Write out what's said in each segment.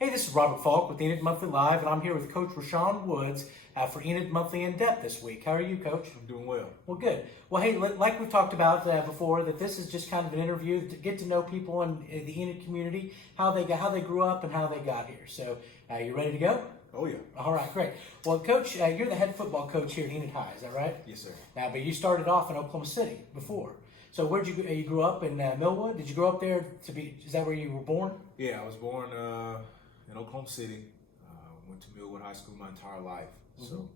Hey, this is Robert Falk with Enid Monthly Live, and I'm here with Coach Rashaun Woods for Enid Monthly In Depth this week. How are you, Coach? I'm doing well. Well, good. Well, hey, like we've talked about before, that this is just kind of an interview to get to know people in the Enid community, how they grew up, and how they got here. So, you ready to go? Oh, yeah. All right, great. Well, Coach, you're the head football coach here at Enid High, is that right? Yes, sir. Now, but you started off in Oklahoma City before. So where'd you grew up in Millwood? Did you grow up there is that where you were born? Yeah, I was born in Oklahoma City. Went to Millwood High School my entire life. Mm-hmm. So,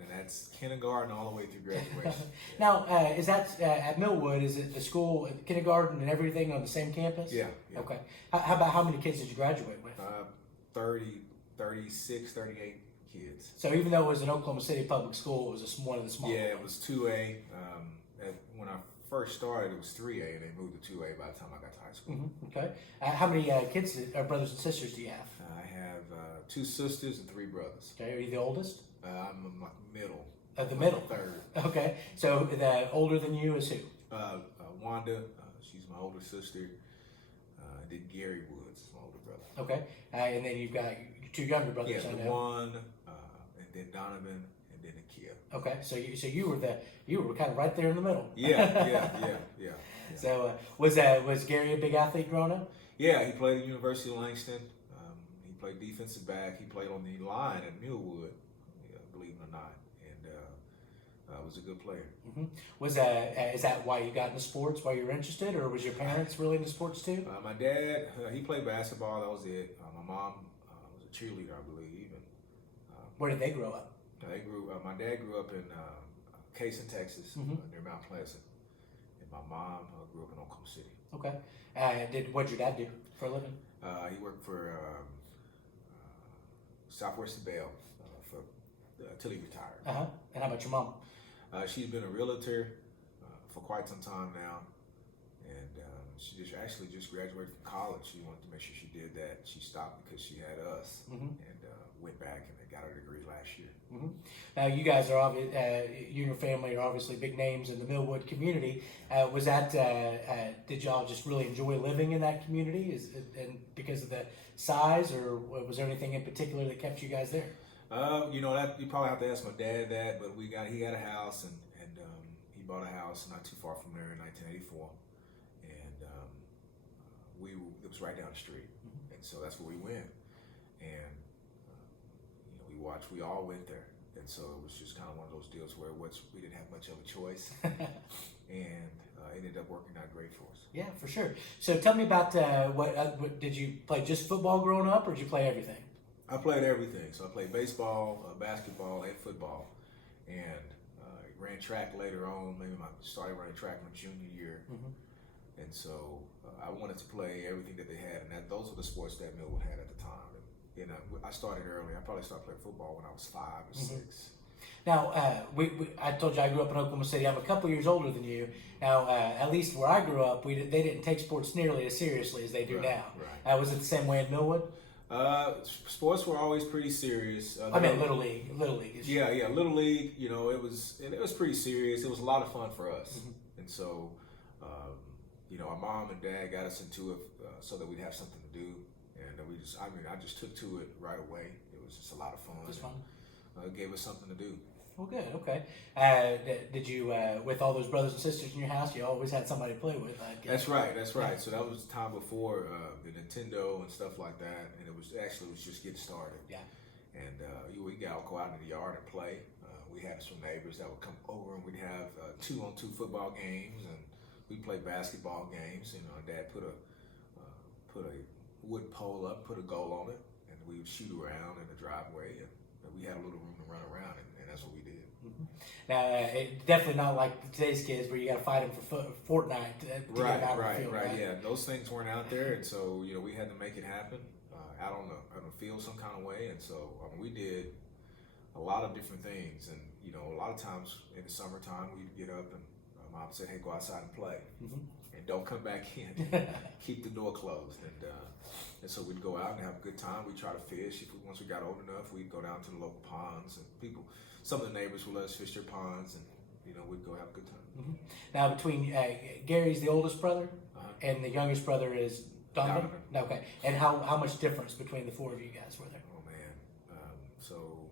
and that's kindergarten all the way through graduation. Now, is that at Millwood? Is it the school, kindergarten, and everything on the same campus? Yeah. Okay. How many kids did you graduate with? 36, 38 kids. So even though it was an Oklahoma City public school, it was one of the smaller. Yeah, it was 2A. When I first started, it was 3A, and they moved to 2A by the time I got to high school. Mm-hmm. Okay. How many kids, or brothers and sisters, do you have? I have 2 sisters and 3 brothers. Okay. Are you the oldest? I'm middle. The middle. Third. Okay. So the older than you is who? Wanda, she's my older sister. And then Gary Woods is my older brother. Okay. And then you've got 2 younger brothers. Yeah, I the know. one, and then Donovan, and then Akia. Okay. So you were kind of right there in the middle. Yeah. So was Gary a big athlete growing up? Yeah, he played at the University of Langston. He played defensive back. He played on the line at Millwood, believe it or not, and was a good player. Mm-hmm. Is that why you got into sports? Why you were interested, or was your parents really into sports too? My dad, he played basketball. That was it. My mom was a cheerleader, I believe. And where did they grow up? My dad grew up in Kason, Texas, Mm-hmm. Near Mount Pleasant, and my mom grew up in Oklahoma City. Okay. What did your dad do for a living? He worked for Southwest Bell till he retired. Uh-huh. And how about your mom? She's been a realtor for quite some time now, and she just graduated from college. She wanted to make sure she did that. She stopped because she had us, Mm-hmm. and went back and got her degree last year. Mm-hmm. Now you guys are you and your family are obviously big names in the Millwood community. Did y'all just really enjoy living in that community? And because of the size, or was there anything in particular that kept you guys there? That you probably have to ask my dad that, but he got a house, and he bought a house not too far from there in 1984, and it was right down the street, Mm-hmm. and so that's where we went, and we all went there, and so it was just kind of one of those deals where we didn't have much of a choice, and it ended up working out great for us. Yeah, for sure. So tell me about what did you play? Just football growing up, or did you play everything? I played everything. So I played baseball, basketball, and football, and ran track later on. Started running track my junior year, Mm-hmm. and so I wanted to play everything that they had, and those were the sports that Millwood had at the time. And, I started early. I probably started playing football when I was 5 or Mm-hmm. 6. Now, I told you I grew up in Oklahoma City. I'm a couple years older than you. Now, at least where I grew up, they didn't take sports nearly as seriously as they do now. Right. Was it the same way in Millwood? Sports were always pretty serious. I mean, Little League. Yeah, Little League. It was pretty serious. It was a lot of fun for us, Mm-hmm. and so, our mom and dad got us into it so that we'd have something to do, and I just took to it right away. It was just a lot of fun. Just fun. It gave us something to do. Well, good. Okay. Did you, with all those brothers and sisters in your house, you always had somebody to play with? That's right. So that was the time before the Nintendo and stuff like that, and it was just getting started. Yeah. And we got go out in the yard and play. We had some neighbors that would come over, and we'd have 2-on-2 football games, and we'd play basketball games. Dad put a wood pole up, put a goal on it, and we would shoot around in the driveway, and we had a little room to run around, and that's what we did. Mm-hmm. Now, definitely not like today's kids where you got to fight them for Fortnite to get them out of the field. Right. Yeah, those things weren't out there, and so we had to make it happen out on the field some kind of way, and so we did a lot of different things, and a lot of times in the summertime we'd get up and mom said, "Hey, go outside and play." Mm-hmm. And don't come back in. Keep the door closed, and so we'd go out and have a good time. We'd try to fish. Once we got old enough, we'd go down to the local ponds, and some of the neighbors would let us fish their ponds, and we'd go have a good time. Mm-hmm. Now, between Gary's the oldest brother, and the youngest brother is Donovan? Okay. And how much difference between the four of you guys were there? Oh man. So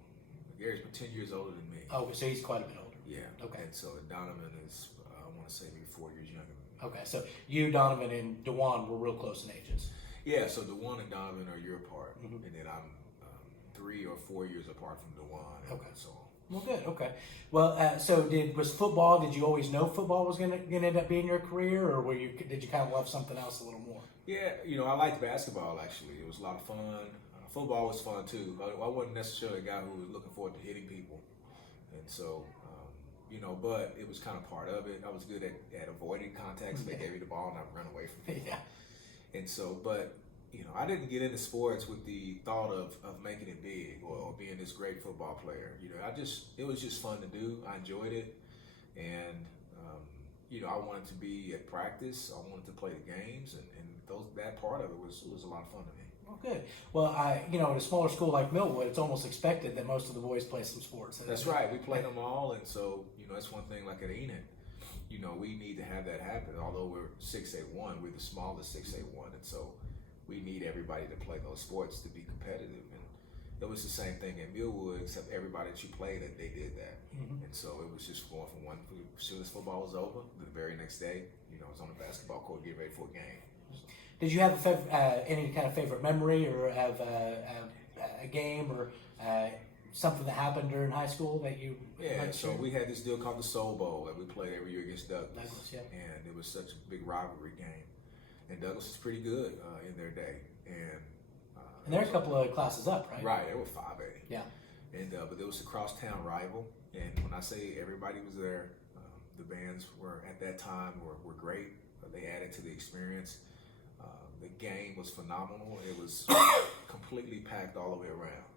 Gary's 10 years older than me. Oh, so he's quite a bit older. Yeah. Okay. And so Donovan is, I want to say maybe 4 years younger than me. Okay. So you, Donovan, and DeJuan were real close in ages. Yeah. So DeJuan and Donovan are a year apart, Mm-hmm. and then I'm 3 or 4 years apart from DeJuan. Okay. And so on. Well, good. Okay. Well, so was football? Did you always know football was gonna end up being your career, or did you kind of love something else a little more? Yeah, I liked basketball actually. It was a lot of fun. Football was fun too. I wasn't necessarily a guy who was looking forward to hitting people, and so but it was kind of part of it. I was good at avoiding contact. So they gave me the ball and I'd run away from people. Yeah. And so, but I didn't get into sports with the thought of making it big or being this great football player. It was just fun to do. I enjoyed it, and I wanted to be at practice. I wanted to play the games, and that part of it was a lot of fun to me. Well, good. Well, at a smaller school like Millwood, it's almost expected that most of the boys play some sports. That's right. We played them all, and so that's one thing. Like at Enid, we need to have that happen. Although we're 6A1, we're the smallest 6A1, and so we need everybody to play those sports to be competitive. And it was the same thing at Millwood, except everybody that you played, they did that. Mm-hmm. And so it was just going from one. As soon as football was over, the very next day, I was on the basketball court getting ready for a game. Did you have any kind of favorite memory, or have a game or something that happened during high school that you? Yeah, so we had this deal called the Soul Bowl that we played every year against Douglas, yeah. And it was such a big rivalry game. And Douglas was pretty good in their day, and they're a couple of classes up, right? Right, they were 5A. Yeah. And but there was a crosstown rival, and when I say everybody was there, the bands were at that time were great. They added to the experience. The game was phenomenal. It was completely packed all the way around,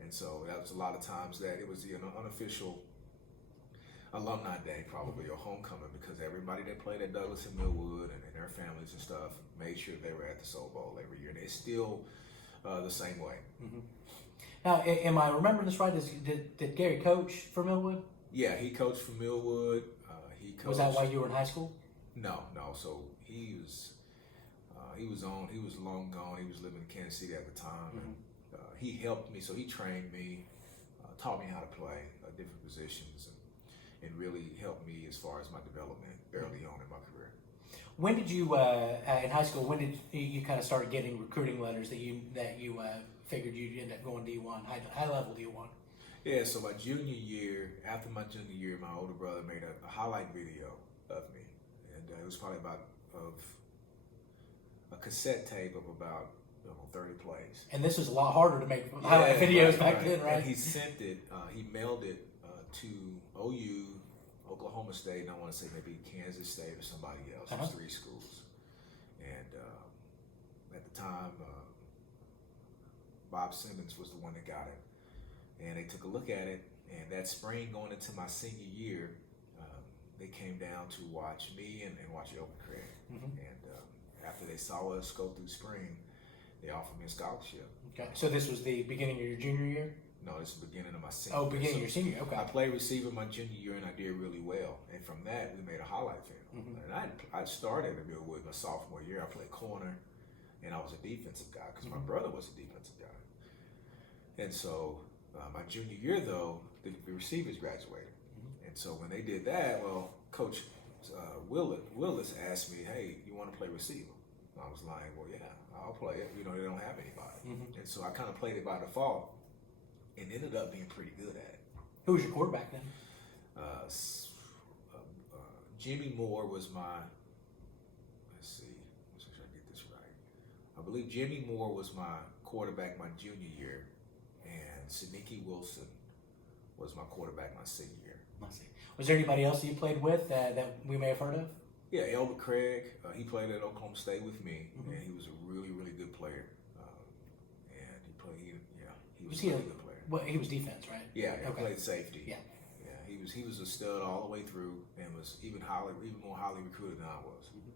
and so that was a lot of times that it was the unofficial alumni day, probably, or homecoming, because everybody that played at Douglas and Millwood and their families and stuff made sure they were at the Soul Bowl every year. And it's still the same way. Mm-hmm. Now, am I remembering this right? Did Gary coach for Millwood? Yeah, he coached for Millwood. He coached. Was that while you were in high school? No. So he was long gone. He was living in Kansas City at the time. Mm-hmm. And, he helped me, so he trained me, taught me how to play different positions, and really helped me as far as my development early on in my career. When did you, in high school, when did you kind of start getting recruiting letters that you figured you'd end up going D1, high level D1? Yeah, so my junior year, after my junior year, my older brother made a highlight video of me, and it was probably about a cassette tape of about 30 plays. And this was a lot harder to make highlight videos back then, right? And he sent it, he mailed it to OU, Oklahoma State, and I want to say maybe Kansas State or somebody else. It was 3 schools. And at the time, Bob Simmons was the one that got it. And they took a look at it, and that spring going into my senior year, they came down to watch me and watch Elvin Craig. Mm-hmm. And after they saw us go through spring, they offered me a scholarship. Okay. So this was the beginning of your junior year? No, this is the beginning of my senior year. Oh, beginning of your senior, okay. I played receiver my junior year, and I did really well. And from that, we made a highlight film. Mm-hmm. And I started at Millwood my sophomore year. I played corner, and I was a defensive guy because my brother was a defensive guy. And so my junior year, though, the receivers graduated. Mm-hmm. And so when they did that, well, Coach Willis asked me, hey, you want to play receiver? And I was like, well, yeah, I'll play it. They don't have anybody. Mm-hmm. And so I kind of played it by default and ended up being pretty good at it. Who was your quarterback then? Jimmy Moore was my, let's see, make sure I get this right. I believe Jimmy Moore was my quarterback my junior year, and Saniki Wilson was my quarterback my senior year. I see. Was there anybody else that you played with that we may have heard of? Yeah, Elbert Craig. He played at Oklahoma State with me, mm-hmm. and he was a really, really good player. And he was a really good player. Well, he was defense, right? Yeah, he played safety. Yeah. He was a stud all the way through, and was even more highly recruited than I was. Mm-hmm.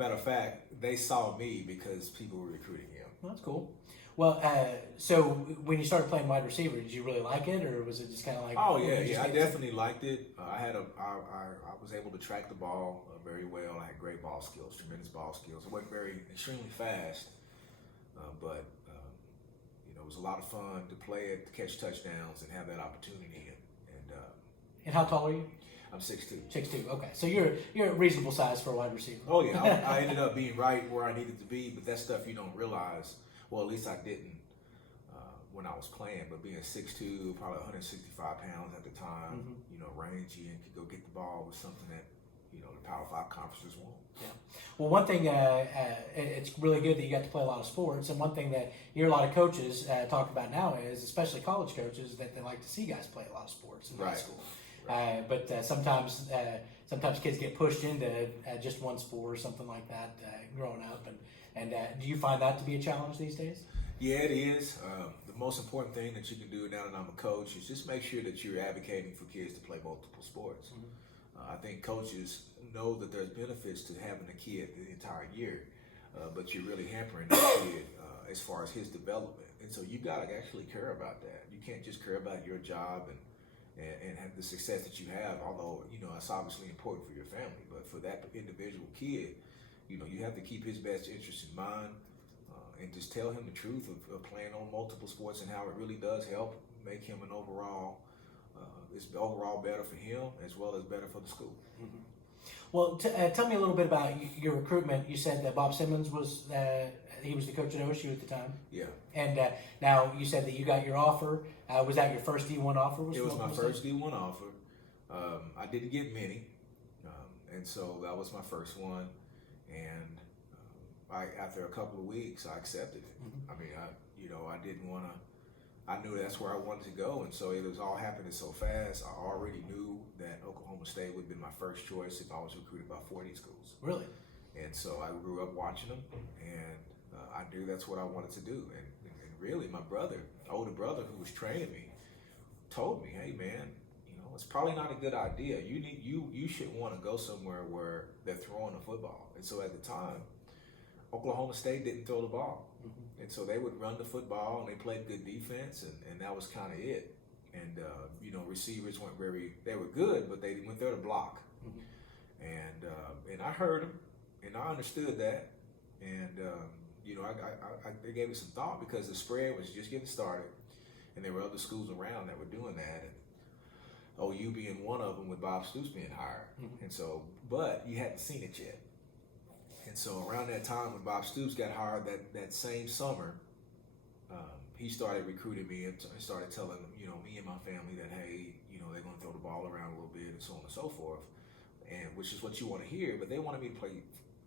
Matter of fact, they saw me because people were recruiting him. Well, that's cool. Well, so when you started playing wide receiver, did you really like it, or was it just kind of like? Oh yeah, I definitely liked it. I was able to track the ball very well. I had great ball skills, tremendous ball skills. I wasn't extremely fast, but it was a lot of fun to play it, to catch touchdowns, and have that opportunity. And how tall are you? I'm 6'2". 6'2". Okay, so you're a reasonable size for a wide receiver. Oh yeah, I ended up being right where I needed to be, but that stuff you don't realize. Well, at least I didn't when I was playing. But being 6'2", probably 165 pounds at the time, rangy and could go get the ball was something that the Power 5 conferences want. Yeah. Well, one thing it's really good that you got to play a lot of sports, and one thing that you hear a lot of coaches talk about now is, especially college coaches, that they like to see guys play a lot of sports in high school. Right. But sometimes kids get pushed into just one sport or something like that growing up. And do you find that to be a challenge these days? Yeah, it is. The most important thing that you can do now that I'm a coach is just make sure that you're advocating for kids to play multiple sports. I think coaches know that there's benefits to having a kid the entire year, but you're really hampering that kid as far as his development. And so you got to actually care about that. You can't just care about your job and have the success that you have, although, it's obviously important for your family. But for that individual kid, you have to keep his best interest in mind and just tell him the truth of playing on multiple sports and how it really does help make him an overall, it's overall better for him as well as better for the school. Mm-hmm. Well, tell me a little bit about your recruitment. You said that Bob Simmons was he was the coach at OSU at the time. Yeah. And now you said that you got your offer. Was that your first D1 offer? It was my first D1 offer. I didn't get many, and so that was my first one. And after a couple of weeks, I accepted it. Mm-hmm. I mean, I didn't want to. I knew that's where I wanted to go, and so it was all happening so fast. I already knew that Oklahoma State would be my first choice if I was recruited by 40 schools. Really? And so I grew up watching them, and I knew that's what I wanted to do. And really, my older brother, who was training me, told me, "Hey, man, it's probably not a good idea. You should want to go somewhere where they're throwing the football." And so at the time, Oklahoma State didn't throw the ball. Mm-hmm. And so they would run the football, and they played good defense, and that was kind of it. And, receivers they were good, but they went there to block. Mm-hmm. And I heard them, and I understood that. And, they gave me some thought because the spread was just getting started, and there were other schools around that were doing that. And OU being one of them with Bob Stoops being hired. Mm-hmm. And so, but you hadn't seen it yet. And so around that time when Bob Stoops got hired that same summer, he started recruiting me and started telling me and my family that, hey, they're going to throw the ball around a little bit and so on and so forth, and which is what you want to hear. But they wanted me to play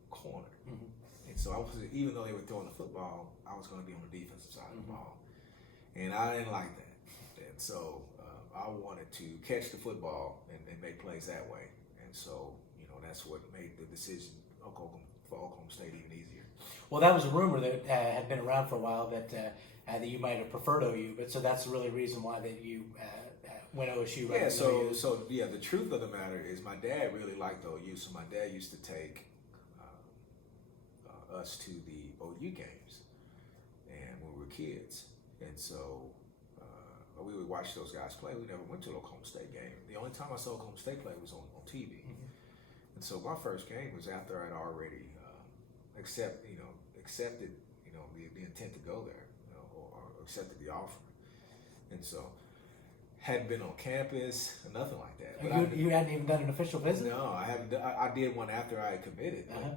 corner. Mm-hmm. And so even though they were throwing the football, I was going to be on the defensive side of the ball. And I didn't like that. And so I wanted to catch the football and make plays that way. And so, that's what made the decision for Oklahoma State even easier. Well, that was a rumor that had been around for a while that you might have preferred OU, but so that's the really reason why that you went OSU. Yeah, so the truth of the matter is my dad really liked OU, so my dad used to take us to the OU games, and when we were kids, and so we would watch those guys play. We never went to an Oklahoma State game. The only time I saw Oklahoma State play was on TV. Mm-hmm. And so my first game was after I'd already accepted the intent to go there, or accepted the offer. And so hadn't been on campus, nothing like that. But you hadn't even done an official visit? No, I haven't. I did one after I had committed. Uh-huh.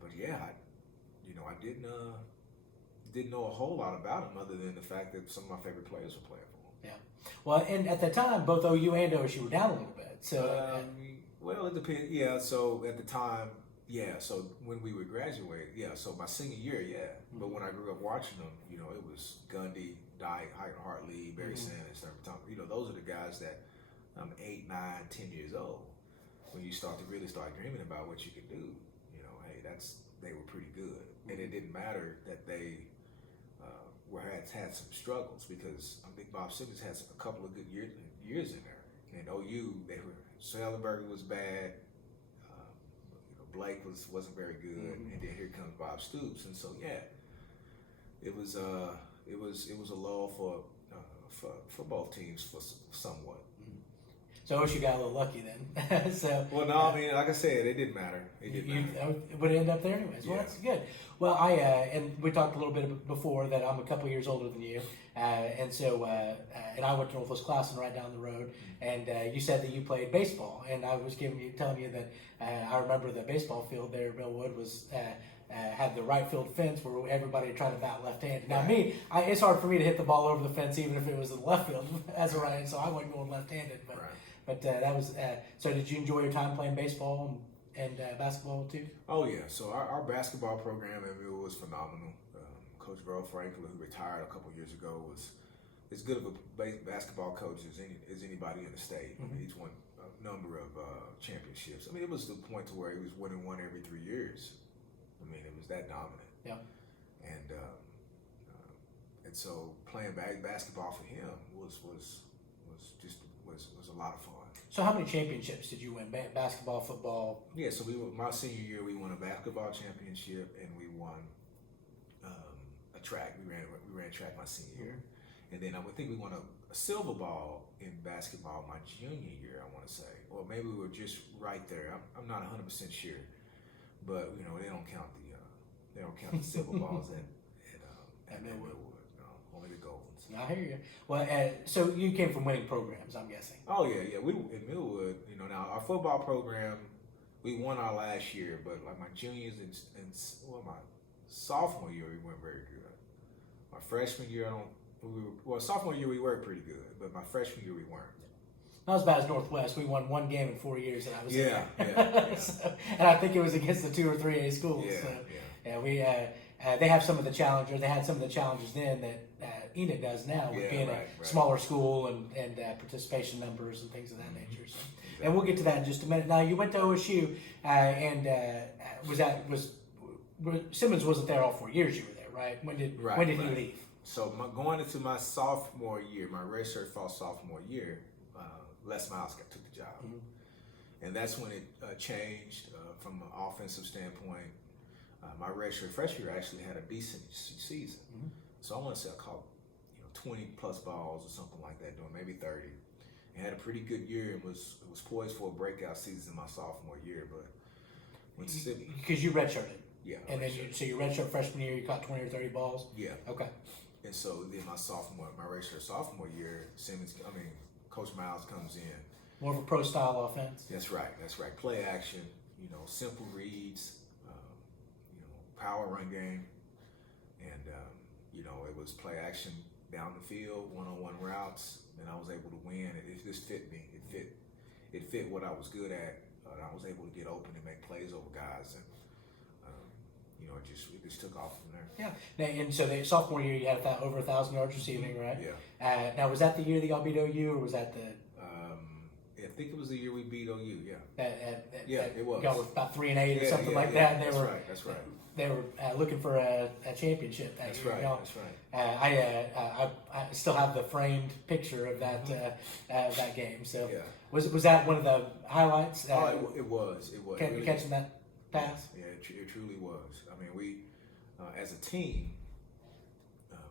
But yeah, I didn't know a whole lot about him other than the fact that some of my favorite players were playing for him. Yeah. Well, and at the time, both OU and OSU were down a little bit. So. Well, it depends. Yeah. So at the time, yeah. So when we would graduate, yeah. So my senior year, yeah. Mm-hmm. But when I grew up watching them, it was Gundy, Dyke, Hartley, Barry Sanders, those are the guys that I'm 8, 9, 10 years old. When you start dreaming about what you can do, hey, they were pretty good, and it didn't matter that they had some struggles because I think Bob Simmons had a couple of good years in there, and OU Schellenberger was bad, Blake wasn't very good, and then here comes Bob Stoops, and so it was a lull for both teams for somewhat. So OSU got a little lucky then. So well, no, I mean, like I said, it didn't matter. It didn't matter. It would end up there anyways. Well, that's good. Well, and we talked a little bit before that I'm a couple years older than you, and so and I went to Northwest Classen right down the road, and you said that you played baseball, and I was telling you that I remember the baseball field there at Millwood was. Had the right field fence where everybody tried to bat left-handed. Now it's hard for me to hit the ball over the fence even if it was in the left field as a right, so I wasn't going left-handed. But that was so. Did you enjoy your time playing baseball and basketball too? Oh yeah. So our basketball program at Millwood was phenomenal. Coach Verl Franklin, who retired a couple years ago, was as good of a basketball coach as anybody in the state. He's won a number of championships. I mean, it was to the point to where he was winning one every 3 years. I mean, it was that dominant. Yeah. And so playing basketball for him was a lot of fun. So how many championships did you win? Basketball, football? Yeah. So my senior year, we won a basketball championship, and we won a track. We ran track my senior year, and then I would think we won a silver ball in basketball my junior year. I want to say, or maybe we were just right there. I'm not 100% sure. But they don't count the silver balls at Millwood. No, only the gold ones. I hear you. Well, so you came from winning programs, I'm guessing. Oh yeah. We in Millwood, now our football program, we won our last year, but like my juniors and my sophomore year we weren't very good. My freshman year sophomore year we were pretty good, but my freshman year we weren't. Not as bad as Northwest. We won one game in 4 years, and I was there. So, and I think it was against the 2 or 3A schools. We they have some of the challenges. They had some of the challenges then that Enid does now, with being a smaller school and participation numbers and things of that nature. So, and we'll get to that in just a minute. Now you went to OSU, and Simmons wasn't there all 4 years. You were there, right? When did he leave? So going into my sophomore year, my redshirt fall sophomore year. Les Miles took the job, and that's when it changed from an offensive standpoint. My redshirt freshman year actually had a decent season, so I want to say I caught 20 plus balls or something like that, doing maybe 30, and had a pretty good year and was poised for a breakout season my sophomore year. But because you redshirted, and then redshirt. So your redshirt freshman year you caught 20 or 30 balls, okay, and so then my redshirt sophomore year, Coach Miles comes in. More of a pro style offense. That's right. Play action, simple reads, power run game, and it was play action down the field, one-on-one routes, and I was able to win. It just fit me. It fit what I was good at. I was able to get open and make plays over guys, and it just took off from there. Yeah. Now, and so the sophomore year you had over 1,000 yards receiving, right? Yeah. Now was that the year that y'all beat OU, or was that the? I think it was the year we beat OU. Yeah. It was. Y'all were about 3-8 or something like that. And that's right. They were looking for a championship that year. That's right. I still have the framed picture of that that game. So was that one of the highlights? It was. Catching that pass. Yeah, it truly was. I mean, we as a team,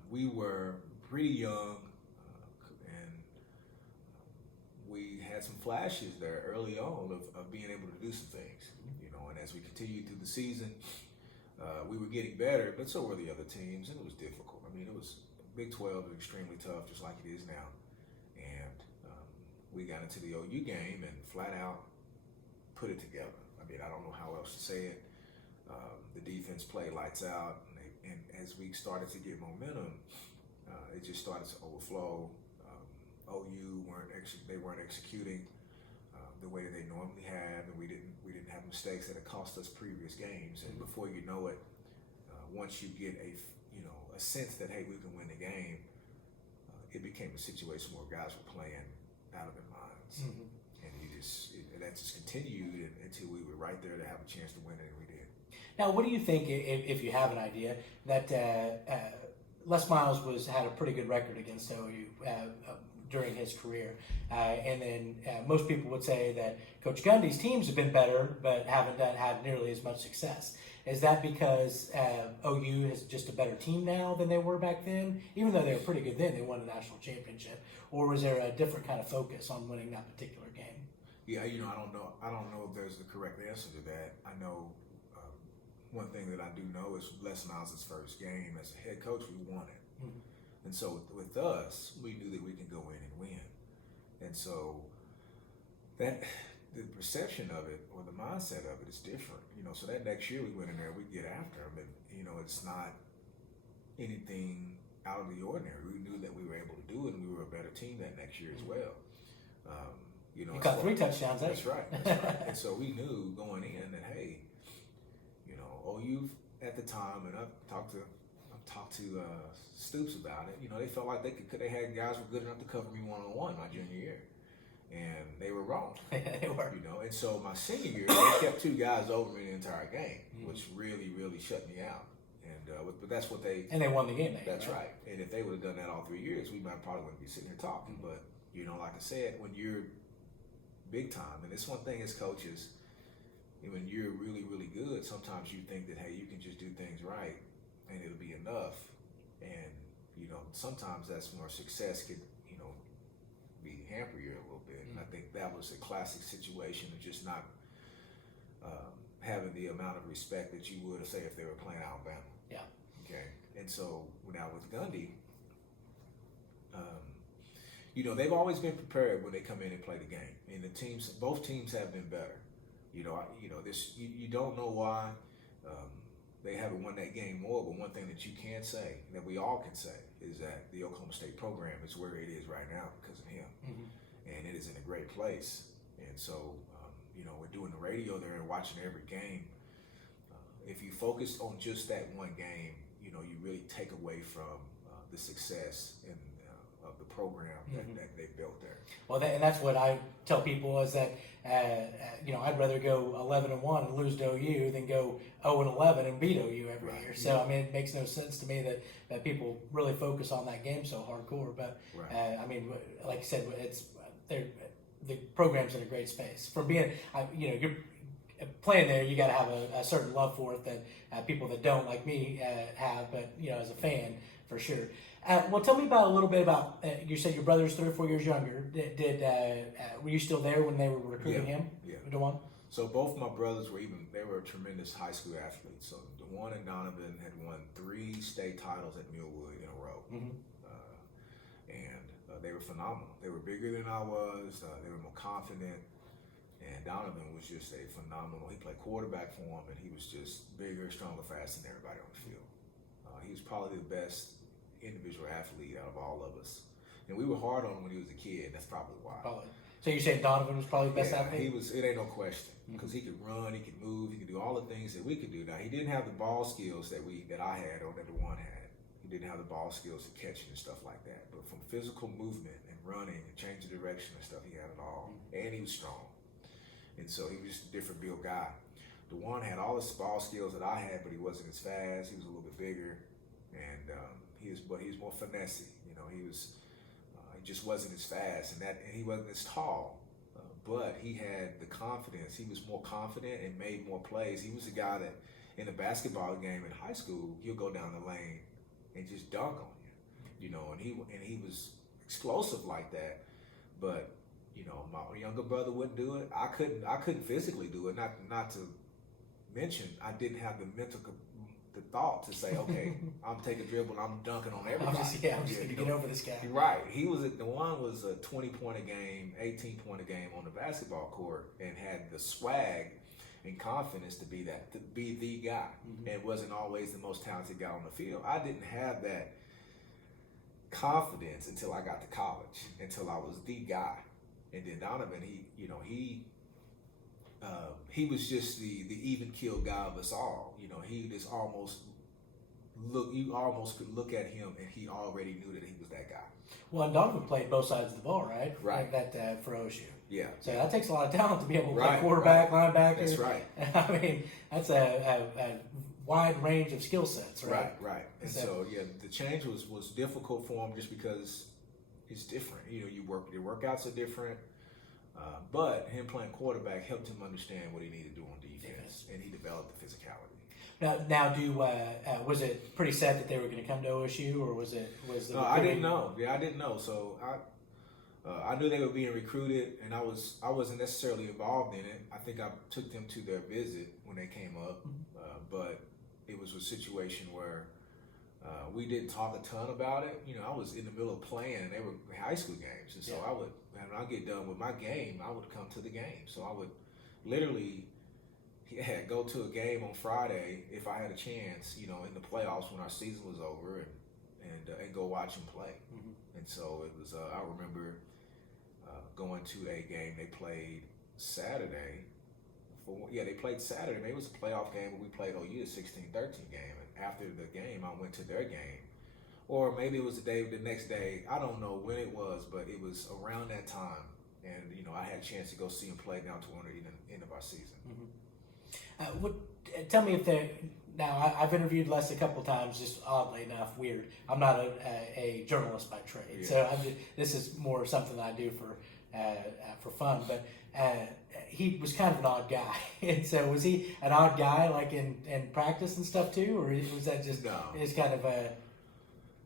we were pretty young, and we had some flashes there early on of being able to do some things. And as we continued through the season. We were getting better, but so were the other teams, and it was difficult. I mean, it was Big 12 was extremely tough, just like it is now. And we got into the OU game and flat out put it together. I mean, I don't know how else to say it. The defense played lights out, and as we started to get momentum, it just started to overflow. OU weren't executing the way that they normally have, and we didn't have mistakes that had cost us previous games. And before you know it, once you get a sense that hey, we can win the game, it became a situation where guys were playing out of their minds, and that just continued until we were right there to have a chance to win it, and we did. Now, what do you think, if you have an idea, that Les Miles had a pretty good record against OU? during his career. And then most people would say that Coach Gundy's teams have been better, but haven't had nearly as much success. Is that because OU is just a better team now than they were back then? Even though they were pretty good then, they won a national championship. Or was there a different kind of focus on winning that particular game? Yeah, I don't know. I don't know if there's the correct answer to that. I know one thing that I do know is Les Miles' first game as a head coach, we won it. Mm-hmm. And so with us, we knew that we can go in and win. And so that the perception of it or the mindset of it is different. So that next year we went in there, we get after them, and it's not anything out of the ordinary. We knew that we were able to do it, and we were a better team that next year as well. You got 3 touchdowns. That's right. That's right. And so we knew going in that, hey, OU at the time, and I've talked to Stoops about it. They felt like they had guys who were good enough to cover me one-on-one my junior year, and they were wrong. They were. And so my senior year, they kept 2 guys over me the entire game, which really, really shut me out. And but that's what they. And they won the game. That's right. And if they would have done that all 3 years, we probably wouldn't be sitting here talking. Mm-hmm. But like I said, when you're big time, and it's one thing as coaches. When you're really, really good, sometimes you think that, hey, you can just do things right and it'll be enough. And, sometimes that's where success could, be hamper you a little bit. Mm-hmm. And I think that was a classic situation of just not having the amount of respect that you would, say, if they were playing Alabama. Yeah. Okay. And so now with Gundy, they've always been prepared when they come in and play the game. And both teams have been better. You don't know why they haven't won that game more, but one thing that you can say, that we all can say, is that the Oklahoma State program is where it is right now because of him. Mm-hmm. And it is in a great place. And so, we're doing the radio there and watching every game. If you focus on just that one game, you really take away from the success of the program that they built there. Well, and that's what I tell people is that, I'd rather go 11-1 and lose to OU than go 0-11 and beat OU every year. So, it makes no sense to me that people really focus on that game so hardcore. But, like I said, the program's in a great space. For being, you're playing there, you got to have a certain love for it that people that don't, like me, have. But, as a fan, for sure. Well, tell me a little bit about. You said your brother's 3 or 4 years younger. Were you still there when they were recruiting him? Yeah. DeJuan? So both my brothers they were tremendous high school athletes. So DeJuan and Donovan had won 3 state titles at Millwood in a row, and they were phenomenal. They were bigger than I was. They were more confident, and Donovan was just a phenomenal. He played quarterback for him, and he was just bigger, stronger, faster than everybody on the field. He was probably the best individual athlete out of all of us, and we were hard on him when he was a kid. That's probably why. Probably. So you're saying Donovan was probably the best athlete? He was. It ain't no question because he could run, he could move, he could do all the things that we could do. Now he didn't have the ball skills that I had or that DeJuan had. He didn't have the ball skills to catching and stuff like that. But from physical movement and running and changing direction and stuff, he had it all, and he was strong. And so he was just a different build guy. DeJuan had all the ball skills that I had, but he wasn't as fast. He was a little bit bigger. And he was more finessey. He just wasn't as fast, and he wasn't as tall. But he had the confidence. He was more confident and made more plays. He was a guy that, in a basketball game in high school, he'll go down the lane and just dunk on you. And he was explosive like that. But my younger brother wouldn't do it. I couldn't physically do it. Not to mention, I didn't have the mental. The thought to say, okay, I'm taking a dribble and I'm dunking on everybody. I'm just going to get over this guy. Right. DeJuan was a 20-point a game, 18-point a game on the basketball court and had the swag and confidence to be the guy, and wasn't always the most talented guy on the field. I didn't have that confidence until I got to college, until I was the guy. And then Donovan, he was just the even keel guy of us all. He just you almost could look at him and he already knew that he was that guy. Well, and Donovan played both sides of the ball, right? Right. Like that for OSU. Yeah. So that takes a lot of talent to be able to play quarterback, linebacker. That's right. That's a wide range of skill sets, right? Right. And so the change was difficult for him just because is different. Your workouts are different. But him playing quarterback helped him understand what he needed to do on defense, and he developed the physicality. Now, was it pretty set that they were going to come to OSU, or was the I didn't know. Yeah, I didn't know. So I knew they were being recruited, and I wasn't necessarily involved in it. I think I took them to their visit when they came up, but it was a situation where we didn't talk a ton about it. I was in the middle of playing, and they were high school games, and so when I get done with my game, I would come to the game. So I would literally go to a game on Friday if I had a chance, in the playoffs when our season was over, and go watch them play. And so it was. I remember going to a game they played Saturday. They played Saturday. Maybe it was a playoff game, but we played OU, a 16-13 game. And after the game, I went to their game. Or maybe it was the next day. I don't know when it was, but it was around that time. And, I had a chance to go see them play down toward the end of our season. Tell me if now I've interviewed Les a couple of times, just oddly enough, weird. I'm not a journalist by trade, so this is more something that I do for fun. But he was kind of an odd guy, and so was he an odd guy like in practice and stuff too, or was that just is kind of a?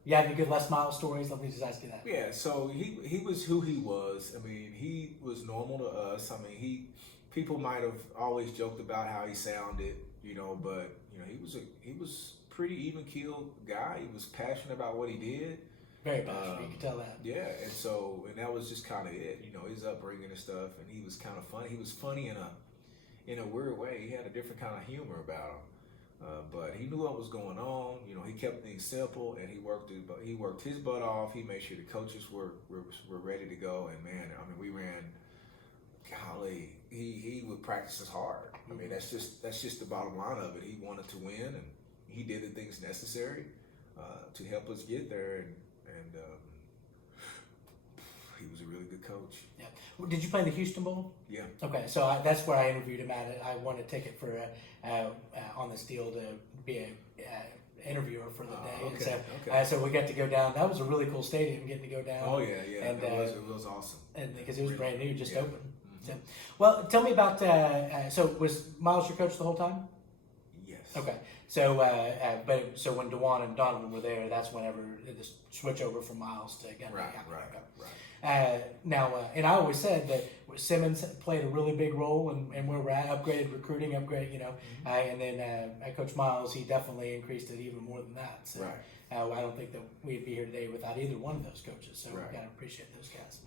You have any good Les Miles stories? Let me just ask you that. Yeah, so he was who he was. I mean, he was normal to us. I mean, people might have always joked about how he sounded, but he was pretty even keeled guy. He was passionate about what he did. Very passionate, you can tell that. Yeah, and that was just kind of it, his upbringing and stuff. And he was kind of funny. He was funny in a weird way. He had a different kind of humor about him. But he knew what was going on. He kept things simple, and he worked his butt off. He made sure the coaches were ready to go. And man, I mean, we ran. Golly, he would practice as hard. I mean, that's just the bottom line of it. He wanted to win, and he did the things necessary to help us get there. And he was a really good coach. Yeah. Did you play the Houston Bowl? Yeah. Okay, so that's where I interviewed him at. I won a ticket for on this deal to be a interviewer for the day. Okay. So we got to go down. That was a really cool stadium, getting to go down. Oh yeah. And it was awesome. And because it was brand new, just open. So, well, tell me about. So was Miles your coach the whole time? Yes. Okay. So, so when DeJuan and Donovan were there, that's whenever the switch over from Miles to Gundy. Right. Now, and I always said that Simmons played a really big role in where we're at, upgraded recruiting, and then Coach Miles, he definitely increased it even more than that. So I don't think that we'd be here today without either one of those coaches. So we gotta appreciate those guys.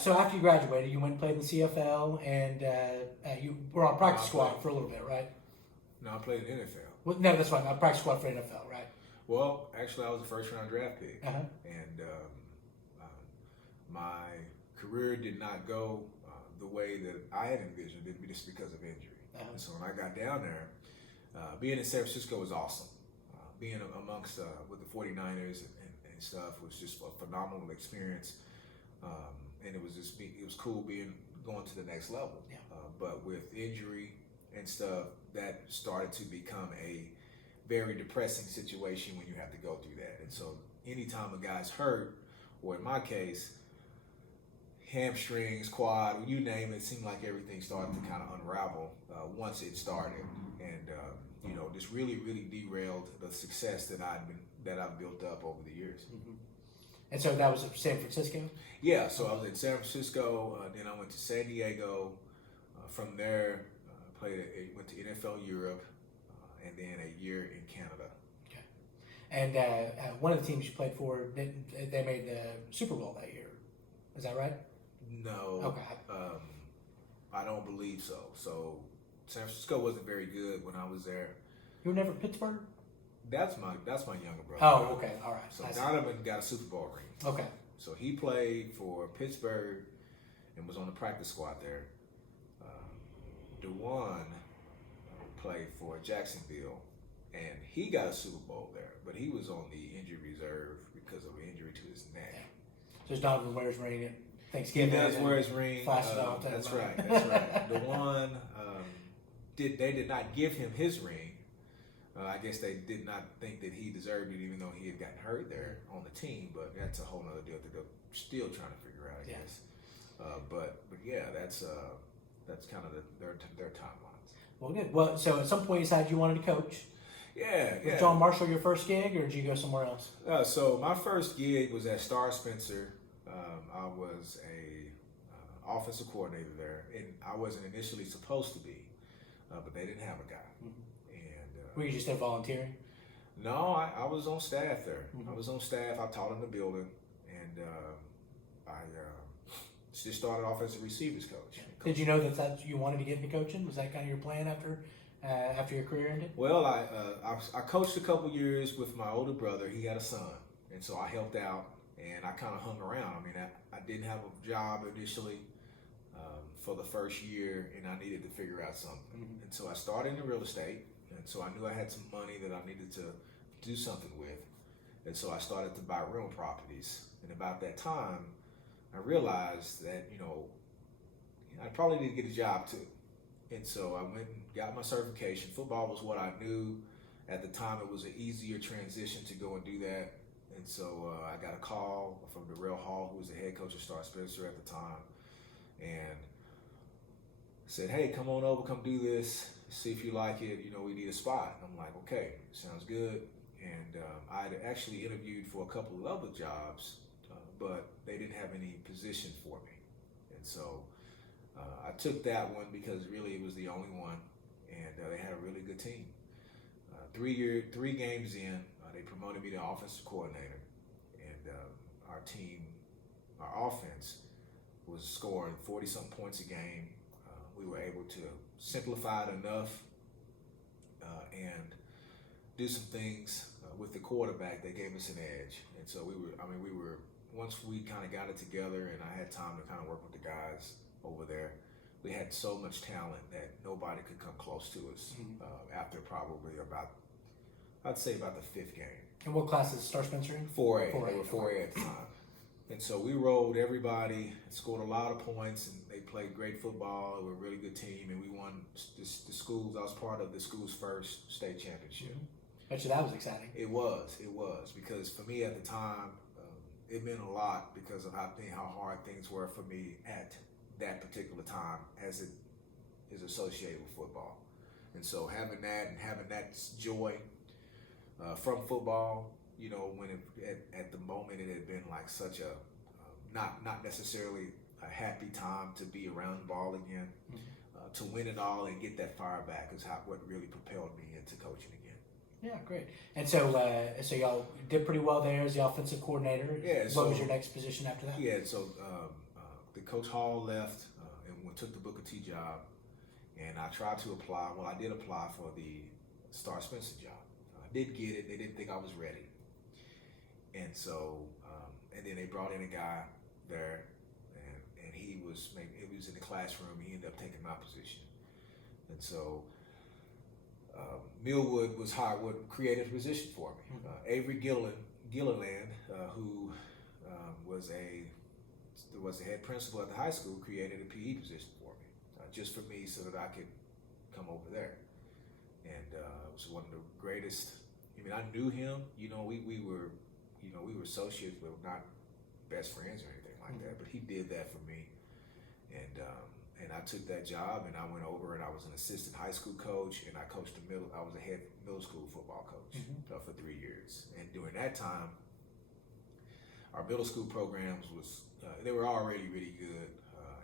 So after you graduated, you went and played in the CFL, and you were on practice squad for a little bit, right? No, I played in NFL. Well, no, that's right. Practice squad for NFL, right? Well, actually, I was a first-round draft pick, and my career did not go the way that I had envisioned it, just because of injury. And so when I got down there, being in San Francisco was awesome. Being amongst with the 49ers and stuff was just a phenomenal experience, and it was cool going to the next level. Yeah. But with injury and stuff, that started to become a very depressing situation when you have to go through that. And so anytime a guy's hurt, or in my case, hamstrings, quad, you name it, seemed like everything started to kind of unravel once it started. And, just really, really derailed the success that I've built up over the years. Mm-hmm. And so that was San Francisco? Yeah, so I was in San Francisco, then I went to San Diego. From there, went to NFL Europe, and then a year in Canada. Okay. And one of the teams you played for, they made the Super Bowl that year. Is that right? No. Okay. I don't believe so. So San Francisco wasn't very good when I was there. You were never at Pittsburgh? That's my younger brother. Oh, okay. All right. So Donovan got a Super Bowl ring. Okay. So he played for Pittsburgh and was on the practice squad there. DeJuan played for Jacksonville, and he got a Super Bowl there, but he was on the injury reserve because of an injury to his neck. Yeah. So Donovan wears ring at Thanksgiving. He does wear his ring. That's right. DeJuan, they did not give him his ring I guess they did not think that he deserved it, even though he had gotten hurt there on the team. But that's a whole other deal that they're still trying to figure out, I guess. But yeah, that's kind of their timelines. Well, good. Well, so at some point you decided you wanted to coach. Yeah. Was John Marshall your first gig, or did you go somewhere else? So my first gig was at Star Spencer. I was a offensive coordinator there, and I wasn't initially supposed to be, but they didn't have a guy. Mm-hmm. And were you just there volunteering? No, I was on staff there. Mm-hmm. I was on staff. I taught in the building, and I just started off as a receivers coach. Did you know that you wanted to get into coaching? Was that kind of your plan after your career ended? Well, I coached a couple years with my older brother. He had a son, and so I helped out, and I kind of hung around. I mean, I didn't have a job initially for the first year, and I needed to figure out something. Mm-hmm. And so I started in real estate, and so I knew I had some money that I needed to do something with. And so I started to buy rental properties. And about that time, I realized that, I probably need to get a job too. And so I went and got my certification. Football was what I knew. At the time, it was an easier transition to go and do that. And so I got a call from Darrell Hall, who was the head coach of Star Spencer at the time, and said, hey, come on over, come do this, see if you like it. We need a spot. And I'm like, okay, sounds good. And I had actually interviewed for a couple of other jobs, but they didn't have any position for me. And so I took that one because really it was the only one, and they had a really good team. 3 games in, they promoted me to offensive coordinator, and our offense was scoring 40-something points a game. We were able to simplify it enough and do some things with the quarterback that gave us an edge. And so we were once we kind of got it together, and I had time to kind of work with the guys over there, we had so much talent that nobody could come close to us after probably I'd say about the 5th game. And what class is Star Spencer in? 4A. They were 4A at the time. And so we rolled everybody, scored a lot of points, and they played great football. They were a really good team, and we won the schools. I was part of the school's first state championship. Bet you that was exciting. It was, because for me at the time, it meant a lot because of how hard things were for me at that particular time as it is associated with football. And so having that joy from football, when at the moment it had been like such a not necessarily a happy time to be around the ball again, to win it all and get that fire back is what really propelled me into coaching again. Yeah, great. And so y'all did pretty well there as the offensive coordinator. Yeah. What was your next position after that? Yeah. So the Coach Hall left and took the Booker T job, and I tried to apply. Well, I did apply for the Star Spencer job. I did get it. They didn't think I was ready, and so and then they brought in a guy there, and he was in the classroom. He ended up taking my position, and so. Millwood created a position for me. Avery Gilliland, who was the head principal at the high school, created a PE position for me, just for me, so that I could come over there. And it was one of the greatest. I knew him. We were associates, but not best friends or anything like that. But he did that for me, and I took that job, and I went over, and I was an assistant high school coach, and I coached I was a head middle school football coach for 3 years. And during that time, our middle school programs they were already really good.